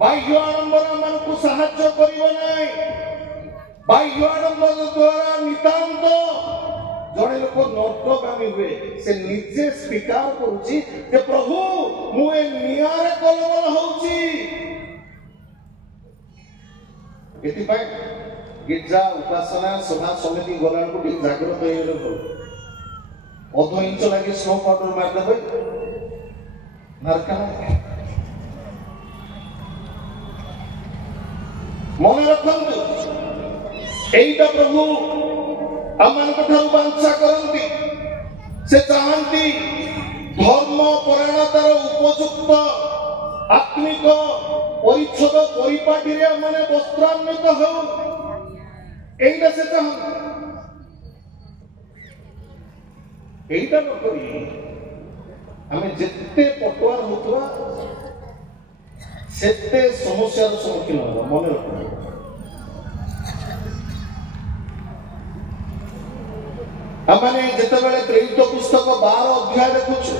ବାହ୍ୟ ଆଡମ୍ବର ମାନଙ୍କୁ ସାହାଯ୍ୟ କରିବ ନାହିଁ। ବାହ୍ୟ ଆଡମ୍ବର ଦ୍ୱାରା ନିତାନ୍ତ ଜଣେ ଲୋକ ନର୍କଗାମୀ ହୁଏ। ସେ ନିଜେ ସ୍ୱୀକାର କରୁଛି ଯେ ପ୍ରଭୁ ମୁଁ ଏ ନିଆଁରେ କଲବଲ ହଉଛି। ଏଥିପାଇଁ ଗିର୍ଜା ଉପାସନା ସଭା ସମିତି ଗଲାବେଳକୁ ଟିକେ ଜାଗ୍ରତ ହେଇଗଲେ ଭଲ। ଅଧ ଇଞ୍ଚ ଲାଗି ସ୍ନୋ ପାଉଡର ମାରିଦେବେ, ନର୍କା। ମନେ ରଖନ୍ତୁ, এইটা প্রভু আমানଙ୍କ ଠାରୁ ବାଞ୍ଛା କରନ୍ତି। ସେ ଚାହାନ୍ତି ধর্ম পরায়ণতার উপযুক্ত আত্মিক পরিচ্ছদ পরিপাটিরে মানে বস্ত্রান্বিত হও, এইটা সে চাহ। এইটা ন করি আমি যেতে পটুয়ার হতুয়া সেতে সমস্যার সম্মুখীন হব। মনে রাখুন, ଆମେ ଯେତେବେଳେ ପ୍ରେରିତ ପୁସ୍ତକ 12 ଅଧ୍ୟାୟ ଦେଖୁଛୁ,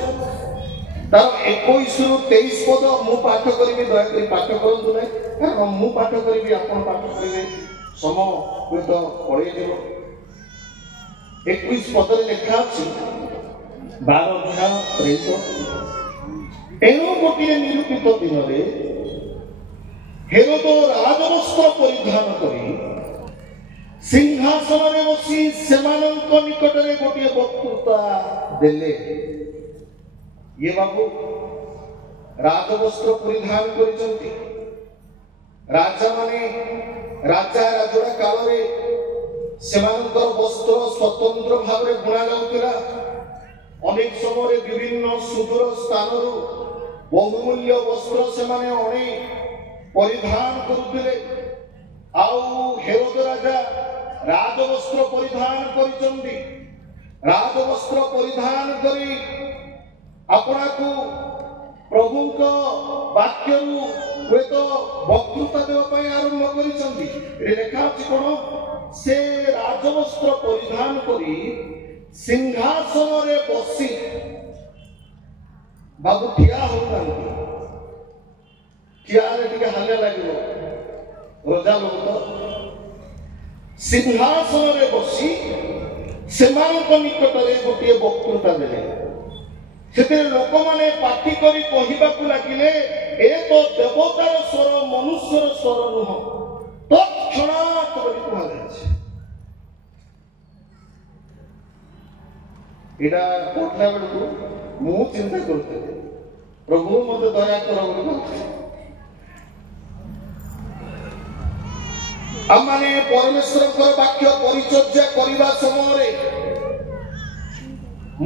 ତାର 21 ରୁ 23 ପଦ ମୁଁ ପାଠ କରିବି, ଦୟାକରି ପାଠ କରନ୍ତୁ ନାହିଁ, କାରଣ ମୁଁ ପାଠ କରିବି, ଆପଣ ପାଠ କରିବେ, ସମୟ ହୁଏତ ପଳେଇଯିବ। 21 ପଦରେ ଲେଖା ଅଛି, 12 ଅଧ୍ୟାୟ ପ୍ରେରିତ, ଏଣୁ ଗୋଟିଏ ନିରୂପିତ ଦିନରେ ହେରୋଦ ରାଜବସ୍ତ୍ର ପରିଧାନ କରି ସିଂହାସନରେ ବସି ସେମାନଙ୍କ ନିକଟରେ ଗୋଟିଏ ବକ୍ତୃତା ଦେଲେ। ଇଏ ବାବୁ ରାଜବସ୍ତ୍ର ପରିଧାନ କରିଛନ୍ତି। ରାଜାମାନେ ରାଜା ରାଜୁଡ଼ା କାଳରେ ସେମାନଙ୍କର ବସ୍ତ୍ର ସ୍ୱତନ୍ତ୍ର ଭାବରେ ବୁଣା ଯାଉଥିଲା। ଅନେକ ସମୟରେ ବିଭିନ୍ନ ସୁଦୂର ସ୍ଥାନରୁ ବହୁମୂଲ୍ୟ ବସ୍ତ୍ର ସେମାନେ ଅଣେଇ ପରିଧାନ କରୁଥିଲେ। ଆଉ ହେରୋଦ ରାଜା ରାଜବସ୍ତ୍ର ପରିଧାନ କରିଛନ୍ତି। ରାଜବସ୍ତ୍ର ପରିଧାନ କରି ଆପଣଙ୍କୁ ପ୍ରଭୁଙ୍କ ବାକ୍ୟରୁ ହୁଏତ ବକ୍ତୃତା ଦେବା ପାଇଁ ଆରମ୍ଭ କରିଛନ୍ତି। ଲେଖା ଅଛି କଣ? ସେ ରାଜବସ୍ତ୍ର ପରିଧାନ କରି ସିଂହାସନରେ ବସି, ବାବୁ ଠିଆ ହଉନାହାନ୍ତି, ଠିଆ ହେଲେ ଟିକେ ହାଲିଆ ଲାଗିବ, ରଜା ଲୋକ ତ। ସିଂହାସନରେ ବସି ସେମାନଙ୍କ ନିକଟରେ ଗୋଟିଏ ବକ୍ତୃତା ଦେଲେ। ସେଥିରେ ଲୋକମାନେ ପାଟି କରି କହିବାକୁ ଲାଗିଲେ, ଏ ତ ଦେବତାର ସ୍ୱର, ମନୁଷ୍ୟର ସ୍ୱର ନୁହଁ। ତତ୍କ୍ଷଣାତ୍ ବୋଲି କୁହାଯାଇଛି। ଏଇଟା ପଢିଲା ବେଳକୁ ମୁଁ ଚିନ୍ତା କରୁଥିଲି, ପ୍ରଭୁ ମତେ ଦୟା କର ବୋଲି ଭାବୁଥିଲି। ଆମମାନେ ପରମେଶ୍ୱରଙ୍କର ବାକ୍ୟ ପରିଚର୍ଯା କରିବା ସମୟରେ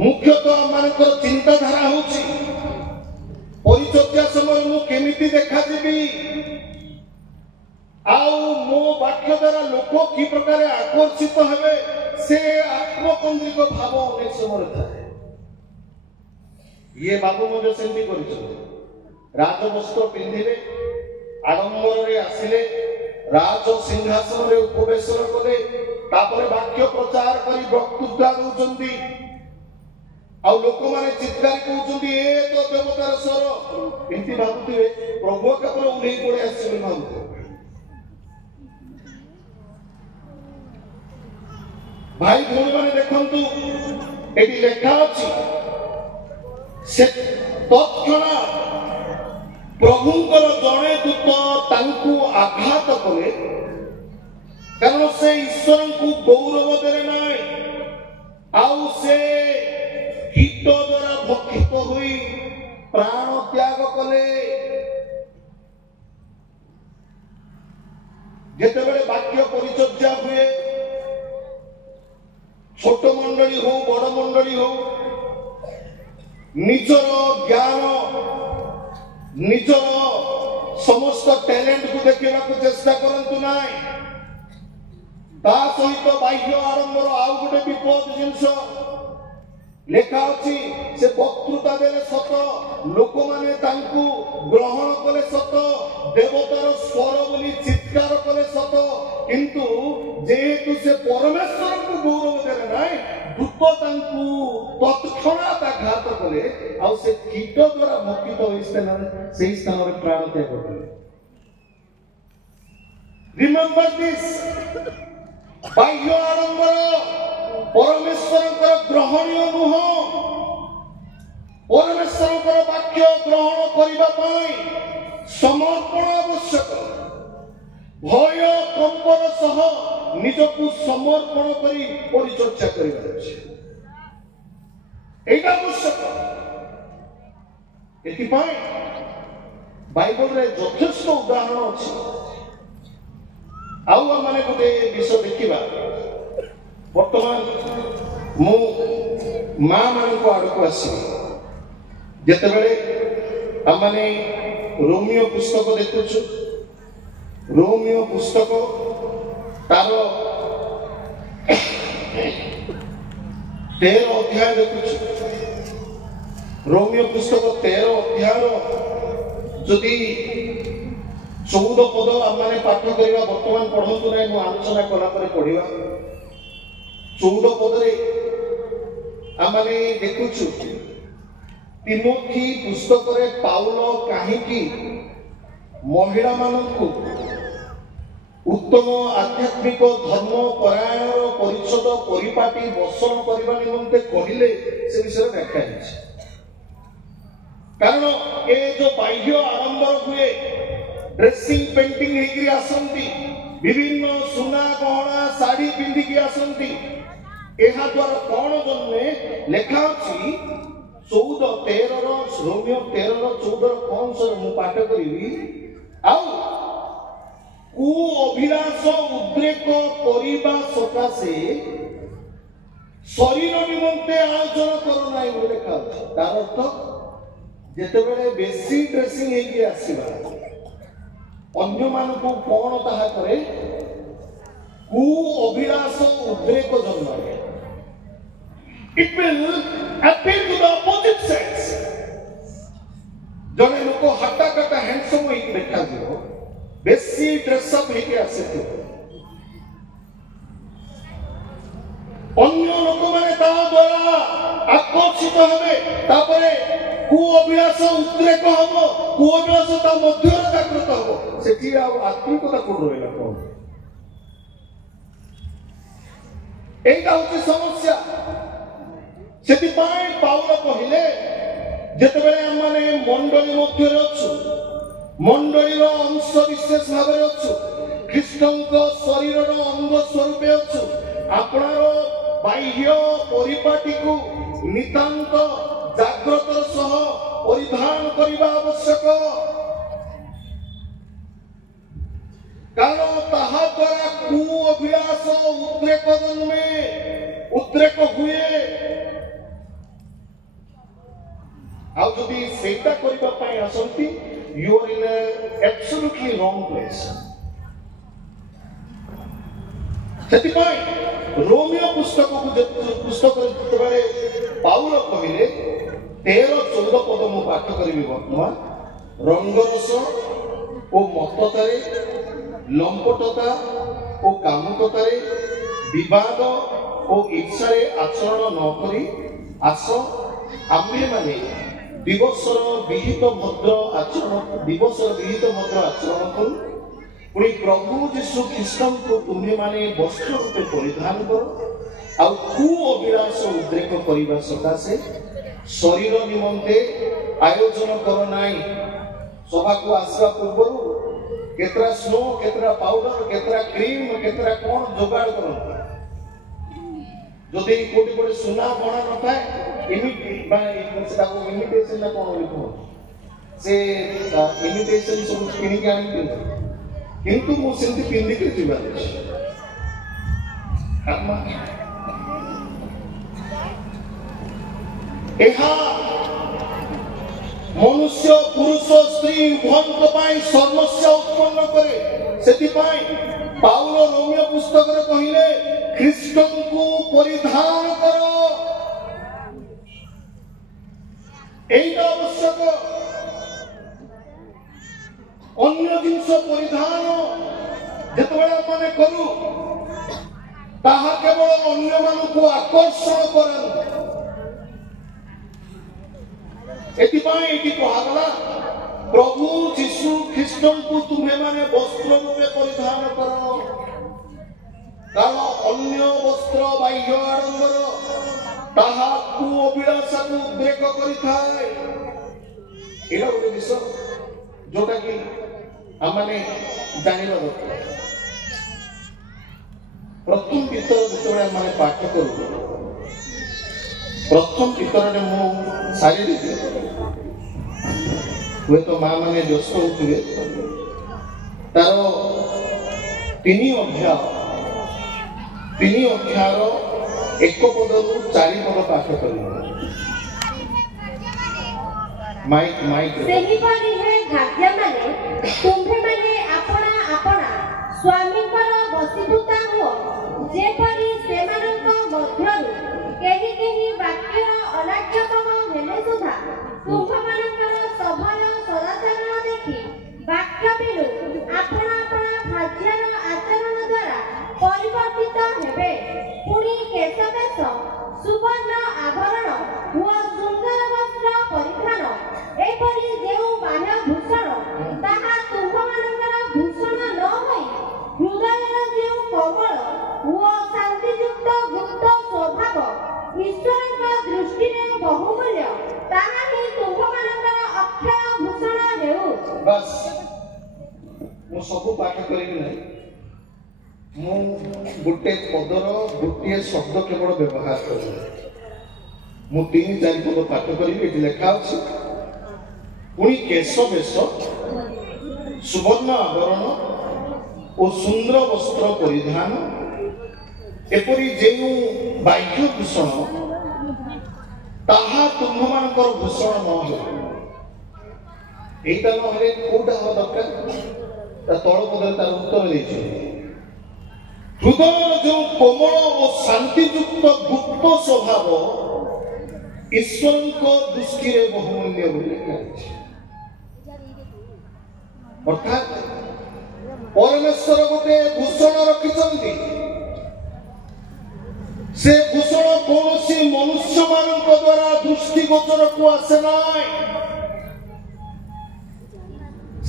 ମୁଖ୍ୟତଃ ଆମମାନଙ୍କର ଚିନ୍ତାଧାରା ହଉଛି ପରିଚର୍ଯା ସମୟରେ ମୁଁ କେମିତି ଦେଖାଯିବି, ଆଉ ମୋ ବାକ୍ୟ ଦ୍ୱାରା ଲୋକ କି ପ୍ରକାର ଆକର୍ଷିତ ହେବେ, ସେ ଆତ୍ମକେନ୍ଦ୍ରିକ ଭାବ ଅନେକ ସମୟରେ ଥାଏ। ଇଏ ବାବୁ ମଧ୍ୟ ସେମିତି କରିଛନ୍ତି। ରାଜବସ୍ତ୍ର ପିନ୍ଧିଲେ, ଆଡମ୍ବରରେ ଆସିଲେ, ରାଜ ସିଂହାସନରେ ଉପବେଶନ କଲେ, ତାପରେ ବାକ୍ୟ ପ୍ରଚାର କରି ବକ୍ତୃତା ଦଉଛନ୍ତି। ଆଉ ଲୋକମାନେ ଚିତ୍କାର କରୁଛନ୍ତି, ଏ ତ ଦେବତାର ସ୍ୱର। ଏମିତି ଭାବୁଥିବେ ପ୍ରଭୁ କେବଳ ଉଲ୍ଲେଖ ପଳେଇ ଆସିছে ବୋଲି ଭାବୁଥିବେ। ଭାଇ ଭଉଣୀ ମାନେ ଦେଖନ୍ତୁ, ଏଠି ଲେଖା ଅଛି, ସେ ତତ୍କ୍ଷଣାତ୍ ପ୍ରଭୁଙ୍କର ଜଣେ ଦୂତ ତାଙ୍କୁ ଆଘାତ କଲେ, କାରଣ ସେ ଈଶ୍ୱରଙ୍କୁ ଗୌରବ ଦେଲେ ନାହିଁ। ଆଉ ସେ କୀଟ ଦ୍ୱାରା ଭକ୍ଷିତ ହୋଇ ପ୍ରାଣ ତ୍ୟାଗ କଲେ। ଯେତେବେଳେ ବାକ୍ୟ ପରିଚର୍ଯା ହୁଏ, ଛୋଟ ମଣ୍ଡଳୀ ହଉ ବଡ ମଣ୍ଡଳୀ ହଉ, ନିଜର ଜ୍ଞାନ, ନିଜର ସମସ୍ତ ଟ୍ୟାଲେଣ୍ଟକୁ ଦେଖେଇବାକୁ ଚେଷ୍ଟା କରନ୍ତୁ ନାହିଁ। ତା ସହିତ ବାହ୍ୟ ଆଡମ୍ବର ଆଉ ଗୋଟେ ବିପଦ ଜିନିଷ। ଲେଖା ଅଛି, ସେ ବକ୍ତୃତା ଦେଲେ ସତ, ଲୋକମାନେ ତାଙ୍କୁ ଗ୍ରହଣ କଲେ ସତ, ଦେବତାର ସ୍ୱର ବୋଲି ଚିତ୍କାର କଲେ ସତ, କିନ୍ତୁ ଯେହେତୁ ସେ ପରମେଶ୍ୱରଙ୍କୁ ଗୌରବ ଦେଲେ ନାହିଁ, ଦୂତ ତାଙ୍କୁ ତତ୍କ୍ଷଣାତ୍ ଆଘାତ କଲେ, ଆଉ ସେ କୀଟ ଦ୍ୱାରା ଭକ୍ଷିତ ହୋଇ ସେହି ସ୍ଥାନରେ ପ୍ରାଣ ତ୍ୟାଗ କଲେ। Remember this. ବାହ୍ୟ ଆଡମ୍ବର ପରମେଶ୍ୱରଙ୍କର ଗ୍ରହଣୀୟ ନୁହଁ। ପରମେଶ୍ୱରଙ୍କର ବାକ୍ୟ ଗ୍ରହଣ କରିବା ପାଇଁ ସମର୍ପଣ ଆବଶ୍ୟକ। ଭୟ କମ୍ପର ସହ ନିଜକୁ ସମର୍ପଣ କରି ପରିଚର୍ଯା କରିବା ଅଛି, ଏଇଟା ଆବଶ୍ୟକ। ଏଥିପାଇଁ ବାଇବଲରେ ଯଥେଷ୍ଟ ଉଦାହରଣ ଅଛି। ଆଉ ଆମେ ଗୋଟେ ବିଷୟ ଦେଖିବା। ବର୍ତ୍ତମାନ ମୁଁ ମା ମାନଙ୍କ ଆଡକୁ ଆସିବି। ଯେତେବେଳେ ଆମେ ରୋମିଓ ପୁସ୍ତକ ଦେଖୁଛୁ, ରୋମିଓ ପୁସ୍ତକ ତାର 13 ଅଧ୍ୟାୟ ଦେଖୁଛୁ। ରୋମିଓ ପୁସ୍ତକ 13 ଅଧ୍ୟାୟର ଯଦି 14 ପଦ ଆମେ ପାଠ କରିବା, ବର୍ତ୍ତମାନ ପଢନ୍ତୁ ନାହିଁ, ମୁଁ ଆଲୋଚନା କଲା ପରେ ପଢିବା। 14 ପଦରେ ଆମେ ଦେଖୁଛୁ ତିମୋଥୀ ପୁସ୍ତକରେ ପାଉଲ କାହିଁକି ମହିଳାମାନଙ୍କୁ ଉତ୍ତମ ଆଧ୍ୟାତ୍ମିକ ଧର୍ମ ପରାୟଣର ପରିଚ୍ଛଦ ପରିପାଟି ବସନ କରିବା ନିମନ୍ତେ କହିଲେ ସେ ବିଷୟରେ ବ୍ୟାଖ୍ୟା ହେଇଛି। କାରଣ ଏ ଯୋଉ ବାହ୍ୟ ଆଡମ୍ବର ହୁଏ, ଡ୍ରେସିଂ ପେଣ୍ଟିଂ ହେଇକି ଆସନ୍ତି, ବିଭିନ୍ନ ସୁନା ଗହଣା ଶାଢୀ ପିନ୍ଧିକି ଆସନ୍ତି, ଏହା ଦ୍ୱାରା କଣ ଜନ୍ମେ ଲେଖା ଅଛି 14:13 ରୋମିଓ 13:14 କଣ ସର ମୁଁ ପାଠ କରିବି। ଆଉ କୁ ଅଭିଳାଷ ଉଦ୍ରେକ କରିବା ସକାଶେ ଶରୀର ନିମନ୍ତେ ଆୟୋଜନ କର ନାହିଁ ବୋଲି ଲେଖା ଅଛି। ତାର ଅର୍ଥ ଯେତେବେଳେ ବେଶୀ ଡ୍ରେସିଂ ହେଇକି ଆସିବା, ଅନ୍ୟମାନଙ୍କୁ କଣ ତାହା କରେ, କୁ ଅଭିଳାଷ ଉଦ୍ରେକ ଜନ୍ମାଏ। It will appeal to the opposite sex. ଜଣେ ଲୋକ ହାଟା କାଟା ହ୍ୟାଣ୍ଡସମ୍ ହେଇକି ଦେଖାଯିବ, ବେଶୀ ଡ୍ରେସଅପ୍ ହେଇକି ଆସିଥିବ, ଅନ୍ୟ ଲୋକମାନେ ତା ଦ୍ୱାରା ଆକର୍ଷିତ ହେବେ, ତାପରେ କୁ ଅଭିଳାଷ ଉଦ୍ରେକ ହବ, କୁ ଅଭିଳାଷ ତା ମଧ୍ୟରେ ଜାଗ୍ରତ ହବ। ସେଠି ଆଉ ଆତ୍ମିକତା କୋଉଠି ରହିଲା କଣ? এইটা হচ্ছে সমস্যা। ସେଥିପାଇଁ ପାଉଲ କହିଲେ ଯେତେବେଳେ ଆମେ ମଣ୍ଡଳୀ ମଧ୍ୟରେ ଅଛୁ, ମଣ୍ଡଳୀର ଅଂଶ ବିଶେଷ ଭାବରେ ଅଛୁ, ଖ୍ରୀଷ୍ଟଙ୍କ ଶରୀରର ଅଙ୍ଗ ସ୍ୱରୂପେ ଅଛୁ, ଆପଣର ବାହ୍ୟ ପରିପାଟିକୁ ନିତାନ୍ତ ଜାଗ୍ରତର ସହ ପରିଧାନ କରିବା ଆବଶ୍ୟକ। କାରଣ ତାହା ଦ୍ୱାରା କୁ ଅଭିଳାଷ ଉଦ୍ରେକ ଜନ୍ମେ, ଉଦ୍ରେକ ହୁଏ। ଆଉ ଯଦି ସେଇଟା କରିବା ପାଇଁ ଆସନ୍ତି, you are in a absolutely wrong place. ସେଥିପାଇଁ ରୋମିଓ ପୁସ୍ତକରେ ଯେତେବେଳେ ପାଉଲ କହିଲେ 13-14 ପଦ ମୁଁ ପାଠ କରିବି ବର୍ତ୍ତମାନ, ରଙ୍ଗରସ ଓ ମତ୍ତତାରେ, ଲମ୍ପଟତା ଓ କାମୁକତାରେ, ବିବାଦ ଓ ଇଚ୍ଛାରେ ଆଚରଣ ନ କରି ଆସ ଆମ୍ଭେମାନେ ଦିବସର ବିହିତ ଭଦ୍ର ଆଚରଣ କରୁ। ପୁଣି ପ୍ରଭୁ ଯୀଶୁ ଖ୍ରୀଷ୍ଟଙ୍କୁ ତୁମ୍ଭେମାନେ ବସ୍ତ୍ର ରୂପେ ପରିଧାନ କର। ଆଉ କୁ ଅଭିଳାଷ ଉଦ୍ରେକ କରିବା ସକାଶେ ଶରୀର ନିମନ୍ତେ ଆୟୋଜନ କର ନାହିଁ। ସଭାକୁ ଆସିବା ପୂର୍ବରୁ କେତେଟା ସ୍ନୋ, କେତେଟା ପାଉଡର, କେତେଟା କ୍ରିମ, କେତେଟା କଣ ଯୋଗାଡ଼ କରନ୍ତି। ଯଦି କୋଉଠି ଗୋଟେ ସୁନା ଗଣା ନଥାଏ, ସେଟାକୁ ଇମିଟେସନ ନା କଣ ବୋଲି କୁହନ୍ତି, ସେ ଇମିଟେସନ ସବୁ କିଣିକି ଆଣିକି, କିନ୍ତୁ ମୁଁ ସେମିତି ପିନ୍ଧିକି ଯିବାର ଅଛି। ଏହା ମନୁଷ୍ୟ ପୁରୁଷ ସ୍ତ୍ରୀ ଉଭୟଙ୍କ ପାଇଁ ସମସ୍ୟା ଉତ୍ପନ୍ନ କରେ। ସେଥିପାଇଁ ପାଉଲ ରୋମିଓ ପୁସ୍ତକରେ କହିଲେ ଖ୍ରୀଷ୍ଟଙ୍କୁ ପରିଧାନ କର। এইটা আবশ্যক। অন্য জিনিস পরিধান যেতবেলে মানে করু, তাহা কেবল অন্য মানুষ আকর্ষণ করে। এথিপাই এটি কুহাগলা প্রভু যীশু খ্রিস্টଙ୍କୁ তুমে মানে বস্ত্র রূপে পরিধান কর। কারণ অন্য বস্ত্র বাহ্য আড়ম্বর তাহাকু অভিଳାଷକୁ ଉଦ୍ରେକ କରିଥାଏ। ଏଇଟା ଗୋଟେ ବିଷୟ ଯୋଉଟା କି ଆମେ ଜାଣିବା ଦରକାର। ପ୍ରଥମ ପିତର ଯେତେବେଳେ ଆମେ ପାଠ କରୁ, ପ୍ରଥମ ପିତରରେ ମୁଁ ସାରିଦେବି, ହୁଏତ ମା ମାନେ ବ୍ୟସ୍ତ ହଉଥିବେ, ତାର 3 ଅଧ୍ୟାୟର 1 ପଦରୁ 4 ପଦ ପାଠ କରିବ। माइक माइक सेहिपरि हे भाग्य माने तुम्भे माने आपणा आपणा स्वामीଙ୍କର ବଶୀଭୂତା ହୁଅ ଯେପରି ସେମାନଙ୍କ ମଧ୍ୟରୁ କେହି କେହି ବାକ୍ୟର ଅନାର୍ଯ୍ୟତମ ହେଲେ ସୁଦ୍ଧା ତୁମ୍ଭମାନଙ୍କର ସଭାର ସଦାଚରଣ ଦେଖି ବାକ୍ୟ ବିନୁ ଆପଣା ଆପଣା ଭାଜ୍ୟର ଆଚରଣ ଦ୍ୱାରା ପରିବର୍ତ୍ତିତ ହେବେ। ପୁଣି କେଶ ବେଶ ସୁବର୍ଣ୍ଣ ଆଭରଣ ଓ ସୁନ୍ଦର ବସ୍ତ୍ର ପରିଧାନ ଏପରି ଯେଉଁ ବାହ୍ୟ ଭୂଷଣ ତାହା ତୁମ୍ଭମାନଙ୍କର ଭୂଷଣ ନ ହୋଇ ହୃଦୟର ଯେଉଁ କୋମଳ ଓ ଶାନ୍ତିଯୁକ୍ତ ଗୁପ୍ତ ସ୍ୱଭାବ ଈଶ୍ୱରଙ୍କ ଦୃଷ୍ଟିରେ ବହୁମୂଲ୍ୟ ତାହା ହିଁ ତୁମ୍ଭମାନଙ୍କର ଅକ୍ଷୟ ଭୂଷଣ ହେଉ। बस मु सब पाठ करिबि नै मु गुटे पदर गुटे शब्द केवल व्यवहार करिबि मु 3-4 पद पाठ करिबि एठी लेखा अछि पुणी केश बेश सुवर्ण आवरण और सुंदर वस्त्र परिधान एपरी जेउ बाह्य भूषण ताहा तुम्भमानकर भूषण न हो एटा न हले कोटा हो दरकार ता तळ पदरे तार उत्तर देछि हृदय जो कोमल और शांतियुक्त गुप्त स्वभाव ईश्वरଙ୍କ दृष्टिरे बहुमूल्य बोली लिखा अछि अर्थात परमेश्वर गोटे भूषण रखिछन्ति से भूषण कौनसी मनुष्य मानक द्वारा दृष्टिगोचर को आसे नाय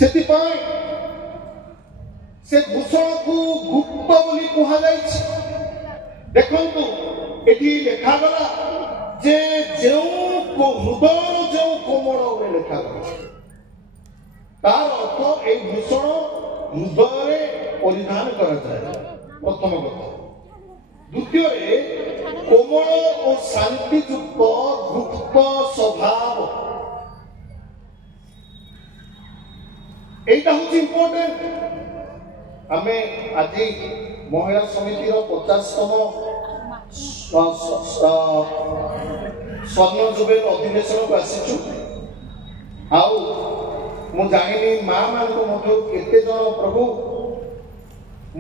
सेतिपाई से भूषण को गुप्त बोली कहा जाइछि देखंतु एठी लेखा गला जे जेउ को हृदय जेउ कोमल बोली लेखा गला तार अर्थ ए भूषण हृदय परिधान करा जाए प्रथम कथा द्वितीय कोमल और शांतियुक्त गुप्त स्वभाव एटा हूँ इम्पोर्टेंट आमे आज महिला समिति 50तम स्वर्ण जुबेल अधिवेशन को आसीचु आउ मु जानिनी मां मान को मध्य केते जन प्रभु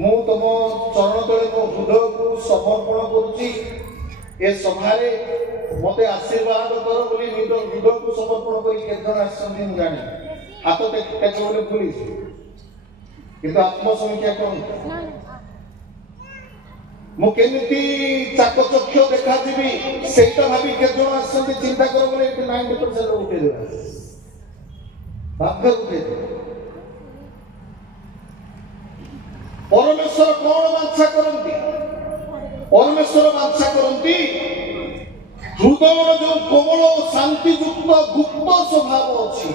मु तम चरण तले मो हृदय को समर्पण करूची ए सभारे मते आशीर्वाद कर बोली निज हृदय को समर्पण करी केते जन आछन मु जानि हाथ टेके बोले पुलिस किंतु आत्मसमीक्षा कौन मु केमिति चाकचक्य देखा जीवी सेटा भाबी केते जन आछन चिंता कर बोले 90% लोग उठे देबा बाध्य उठे परमेश्वर कौन बांछा करती परमेश्वर बांछा करती हृदय जो कोमल शांतियुक्त गुप्त स्वभाव अच्छी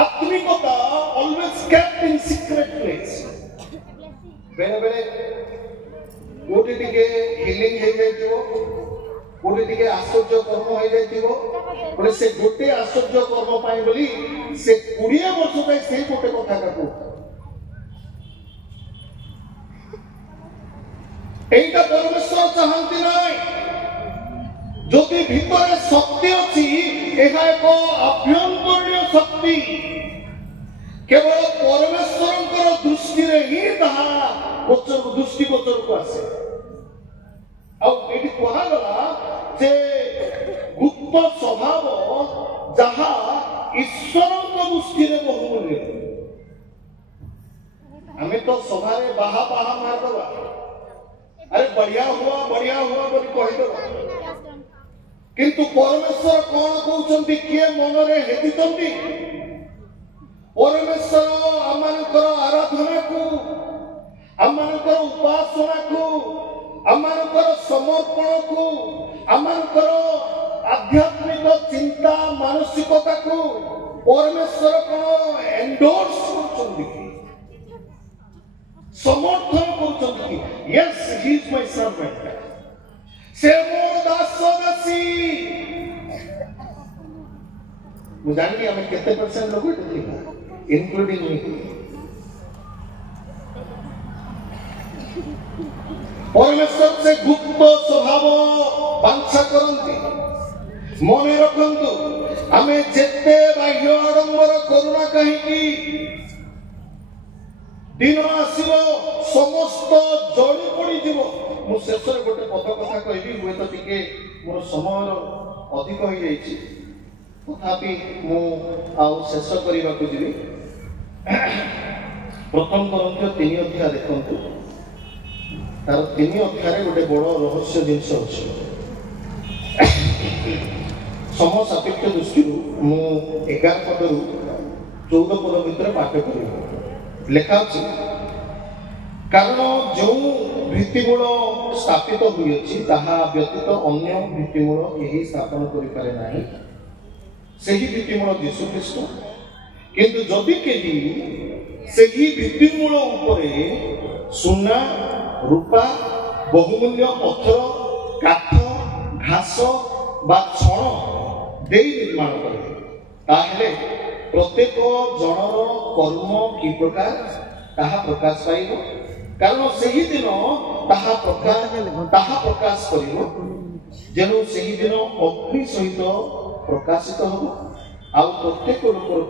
आत्मिकता always kept in secret place बेले बेले कोटी टिके हिलिंग हे जाइतिबो कोटी टिके आश्चर्य कर्म हो जाइतिबो बोले से गोटे आश्चर्य कर्म पाई बोली से 20 वर्ष पे से गोटे कथा काकू एटा परमेश्वर चाहती नाई जोति भीतर शक्ति अछि एहा एक अभ्यंतरीय शक्ति केवल परमेश्वरଙ୍କର दृष्टिरे ही ताहा गोचर दृष्टि गोचर को आसे ଆଉ ଏଠି କୁହାଗଲା ଯେ ଗୁପ୍ତ ସ୍ୱଭାବ ଯାହା ଈଶ୍ୱରଙ୍କ ଦୃଷ୍ଟିରେ ବହୁମୂଲ୍ୟ ଆମେ ତ ସଭାରେ ବାହା ବାହା ମାରିଦବା अरे बढ़िया हुआ बोली कहिदबा किंतु परमेश्वर कौन कहउचंती किए मनरे हेदिचंती परमेश्वर आमानकर आराधना को आमानकर उपासना को आमानकर समर्पण को आमानकर आध्यात्मिक चिंता मानसिकता को परमेश्वर कौन एंडोर्स करचंती समर्थन करचंती yes he is my servant से मोर दास दासी मु जानि हमें केते परसेंट लोग देखा इंक्लूडिंग मी परमेश्वर से गुप्त स्वभाव वांछा करंती मने रखंतु आमे जेते बाह्य आडंबर करुणा कहीं दिन आसव समस्त जड़ी पड़ी जीव मु शेष गोटे पद कथा कहबी हुए तो टिके मोर समय अधिक हो जाइए तथापि मु आउ शेष करने को जीवी प्रथम करंथ 3 अध्याय देखंतु तार 3 अध्याय गोटे बड़ रहस्य जिनस अच्छे समय सापेक्ष दृष्टि मु 11 पद रु 14 पद भितर पाठ करी लेखा अछि कारण जो भित्तिमूल स्थापित हुई अछि ताहा व्यतीत अन्य भित्तिमूल केही स्थापन करि पारे नाही सेही भित्तिमूल यीशु ख्रीष्ट किंतु जदि केही सेही भित्तिमूल उपरे सुना रूपा बहुमूल्य पत्थर काठ घास बा छण देई निर्माण करे ताहेले प्रत्येक जनर कर्म कि प्रकार ताहा प्रकाश पाइब कारण सही दिन ताहा प्रकाश करिब जेनु सही दिन अग्नि सहित प्रकाशित होब आ प्रत्येक लोक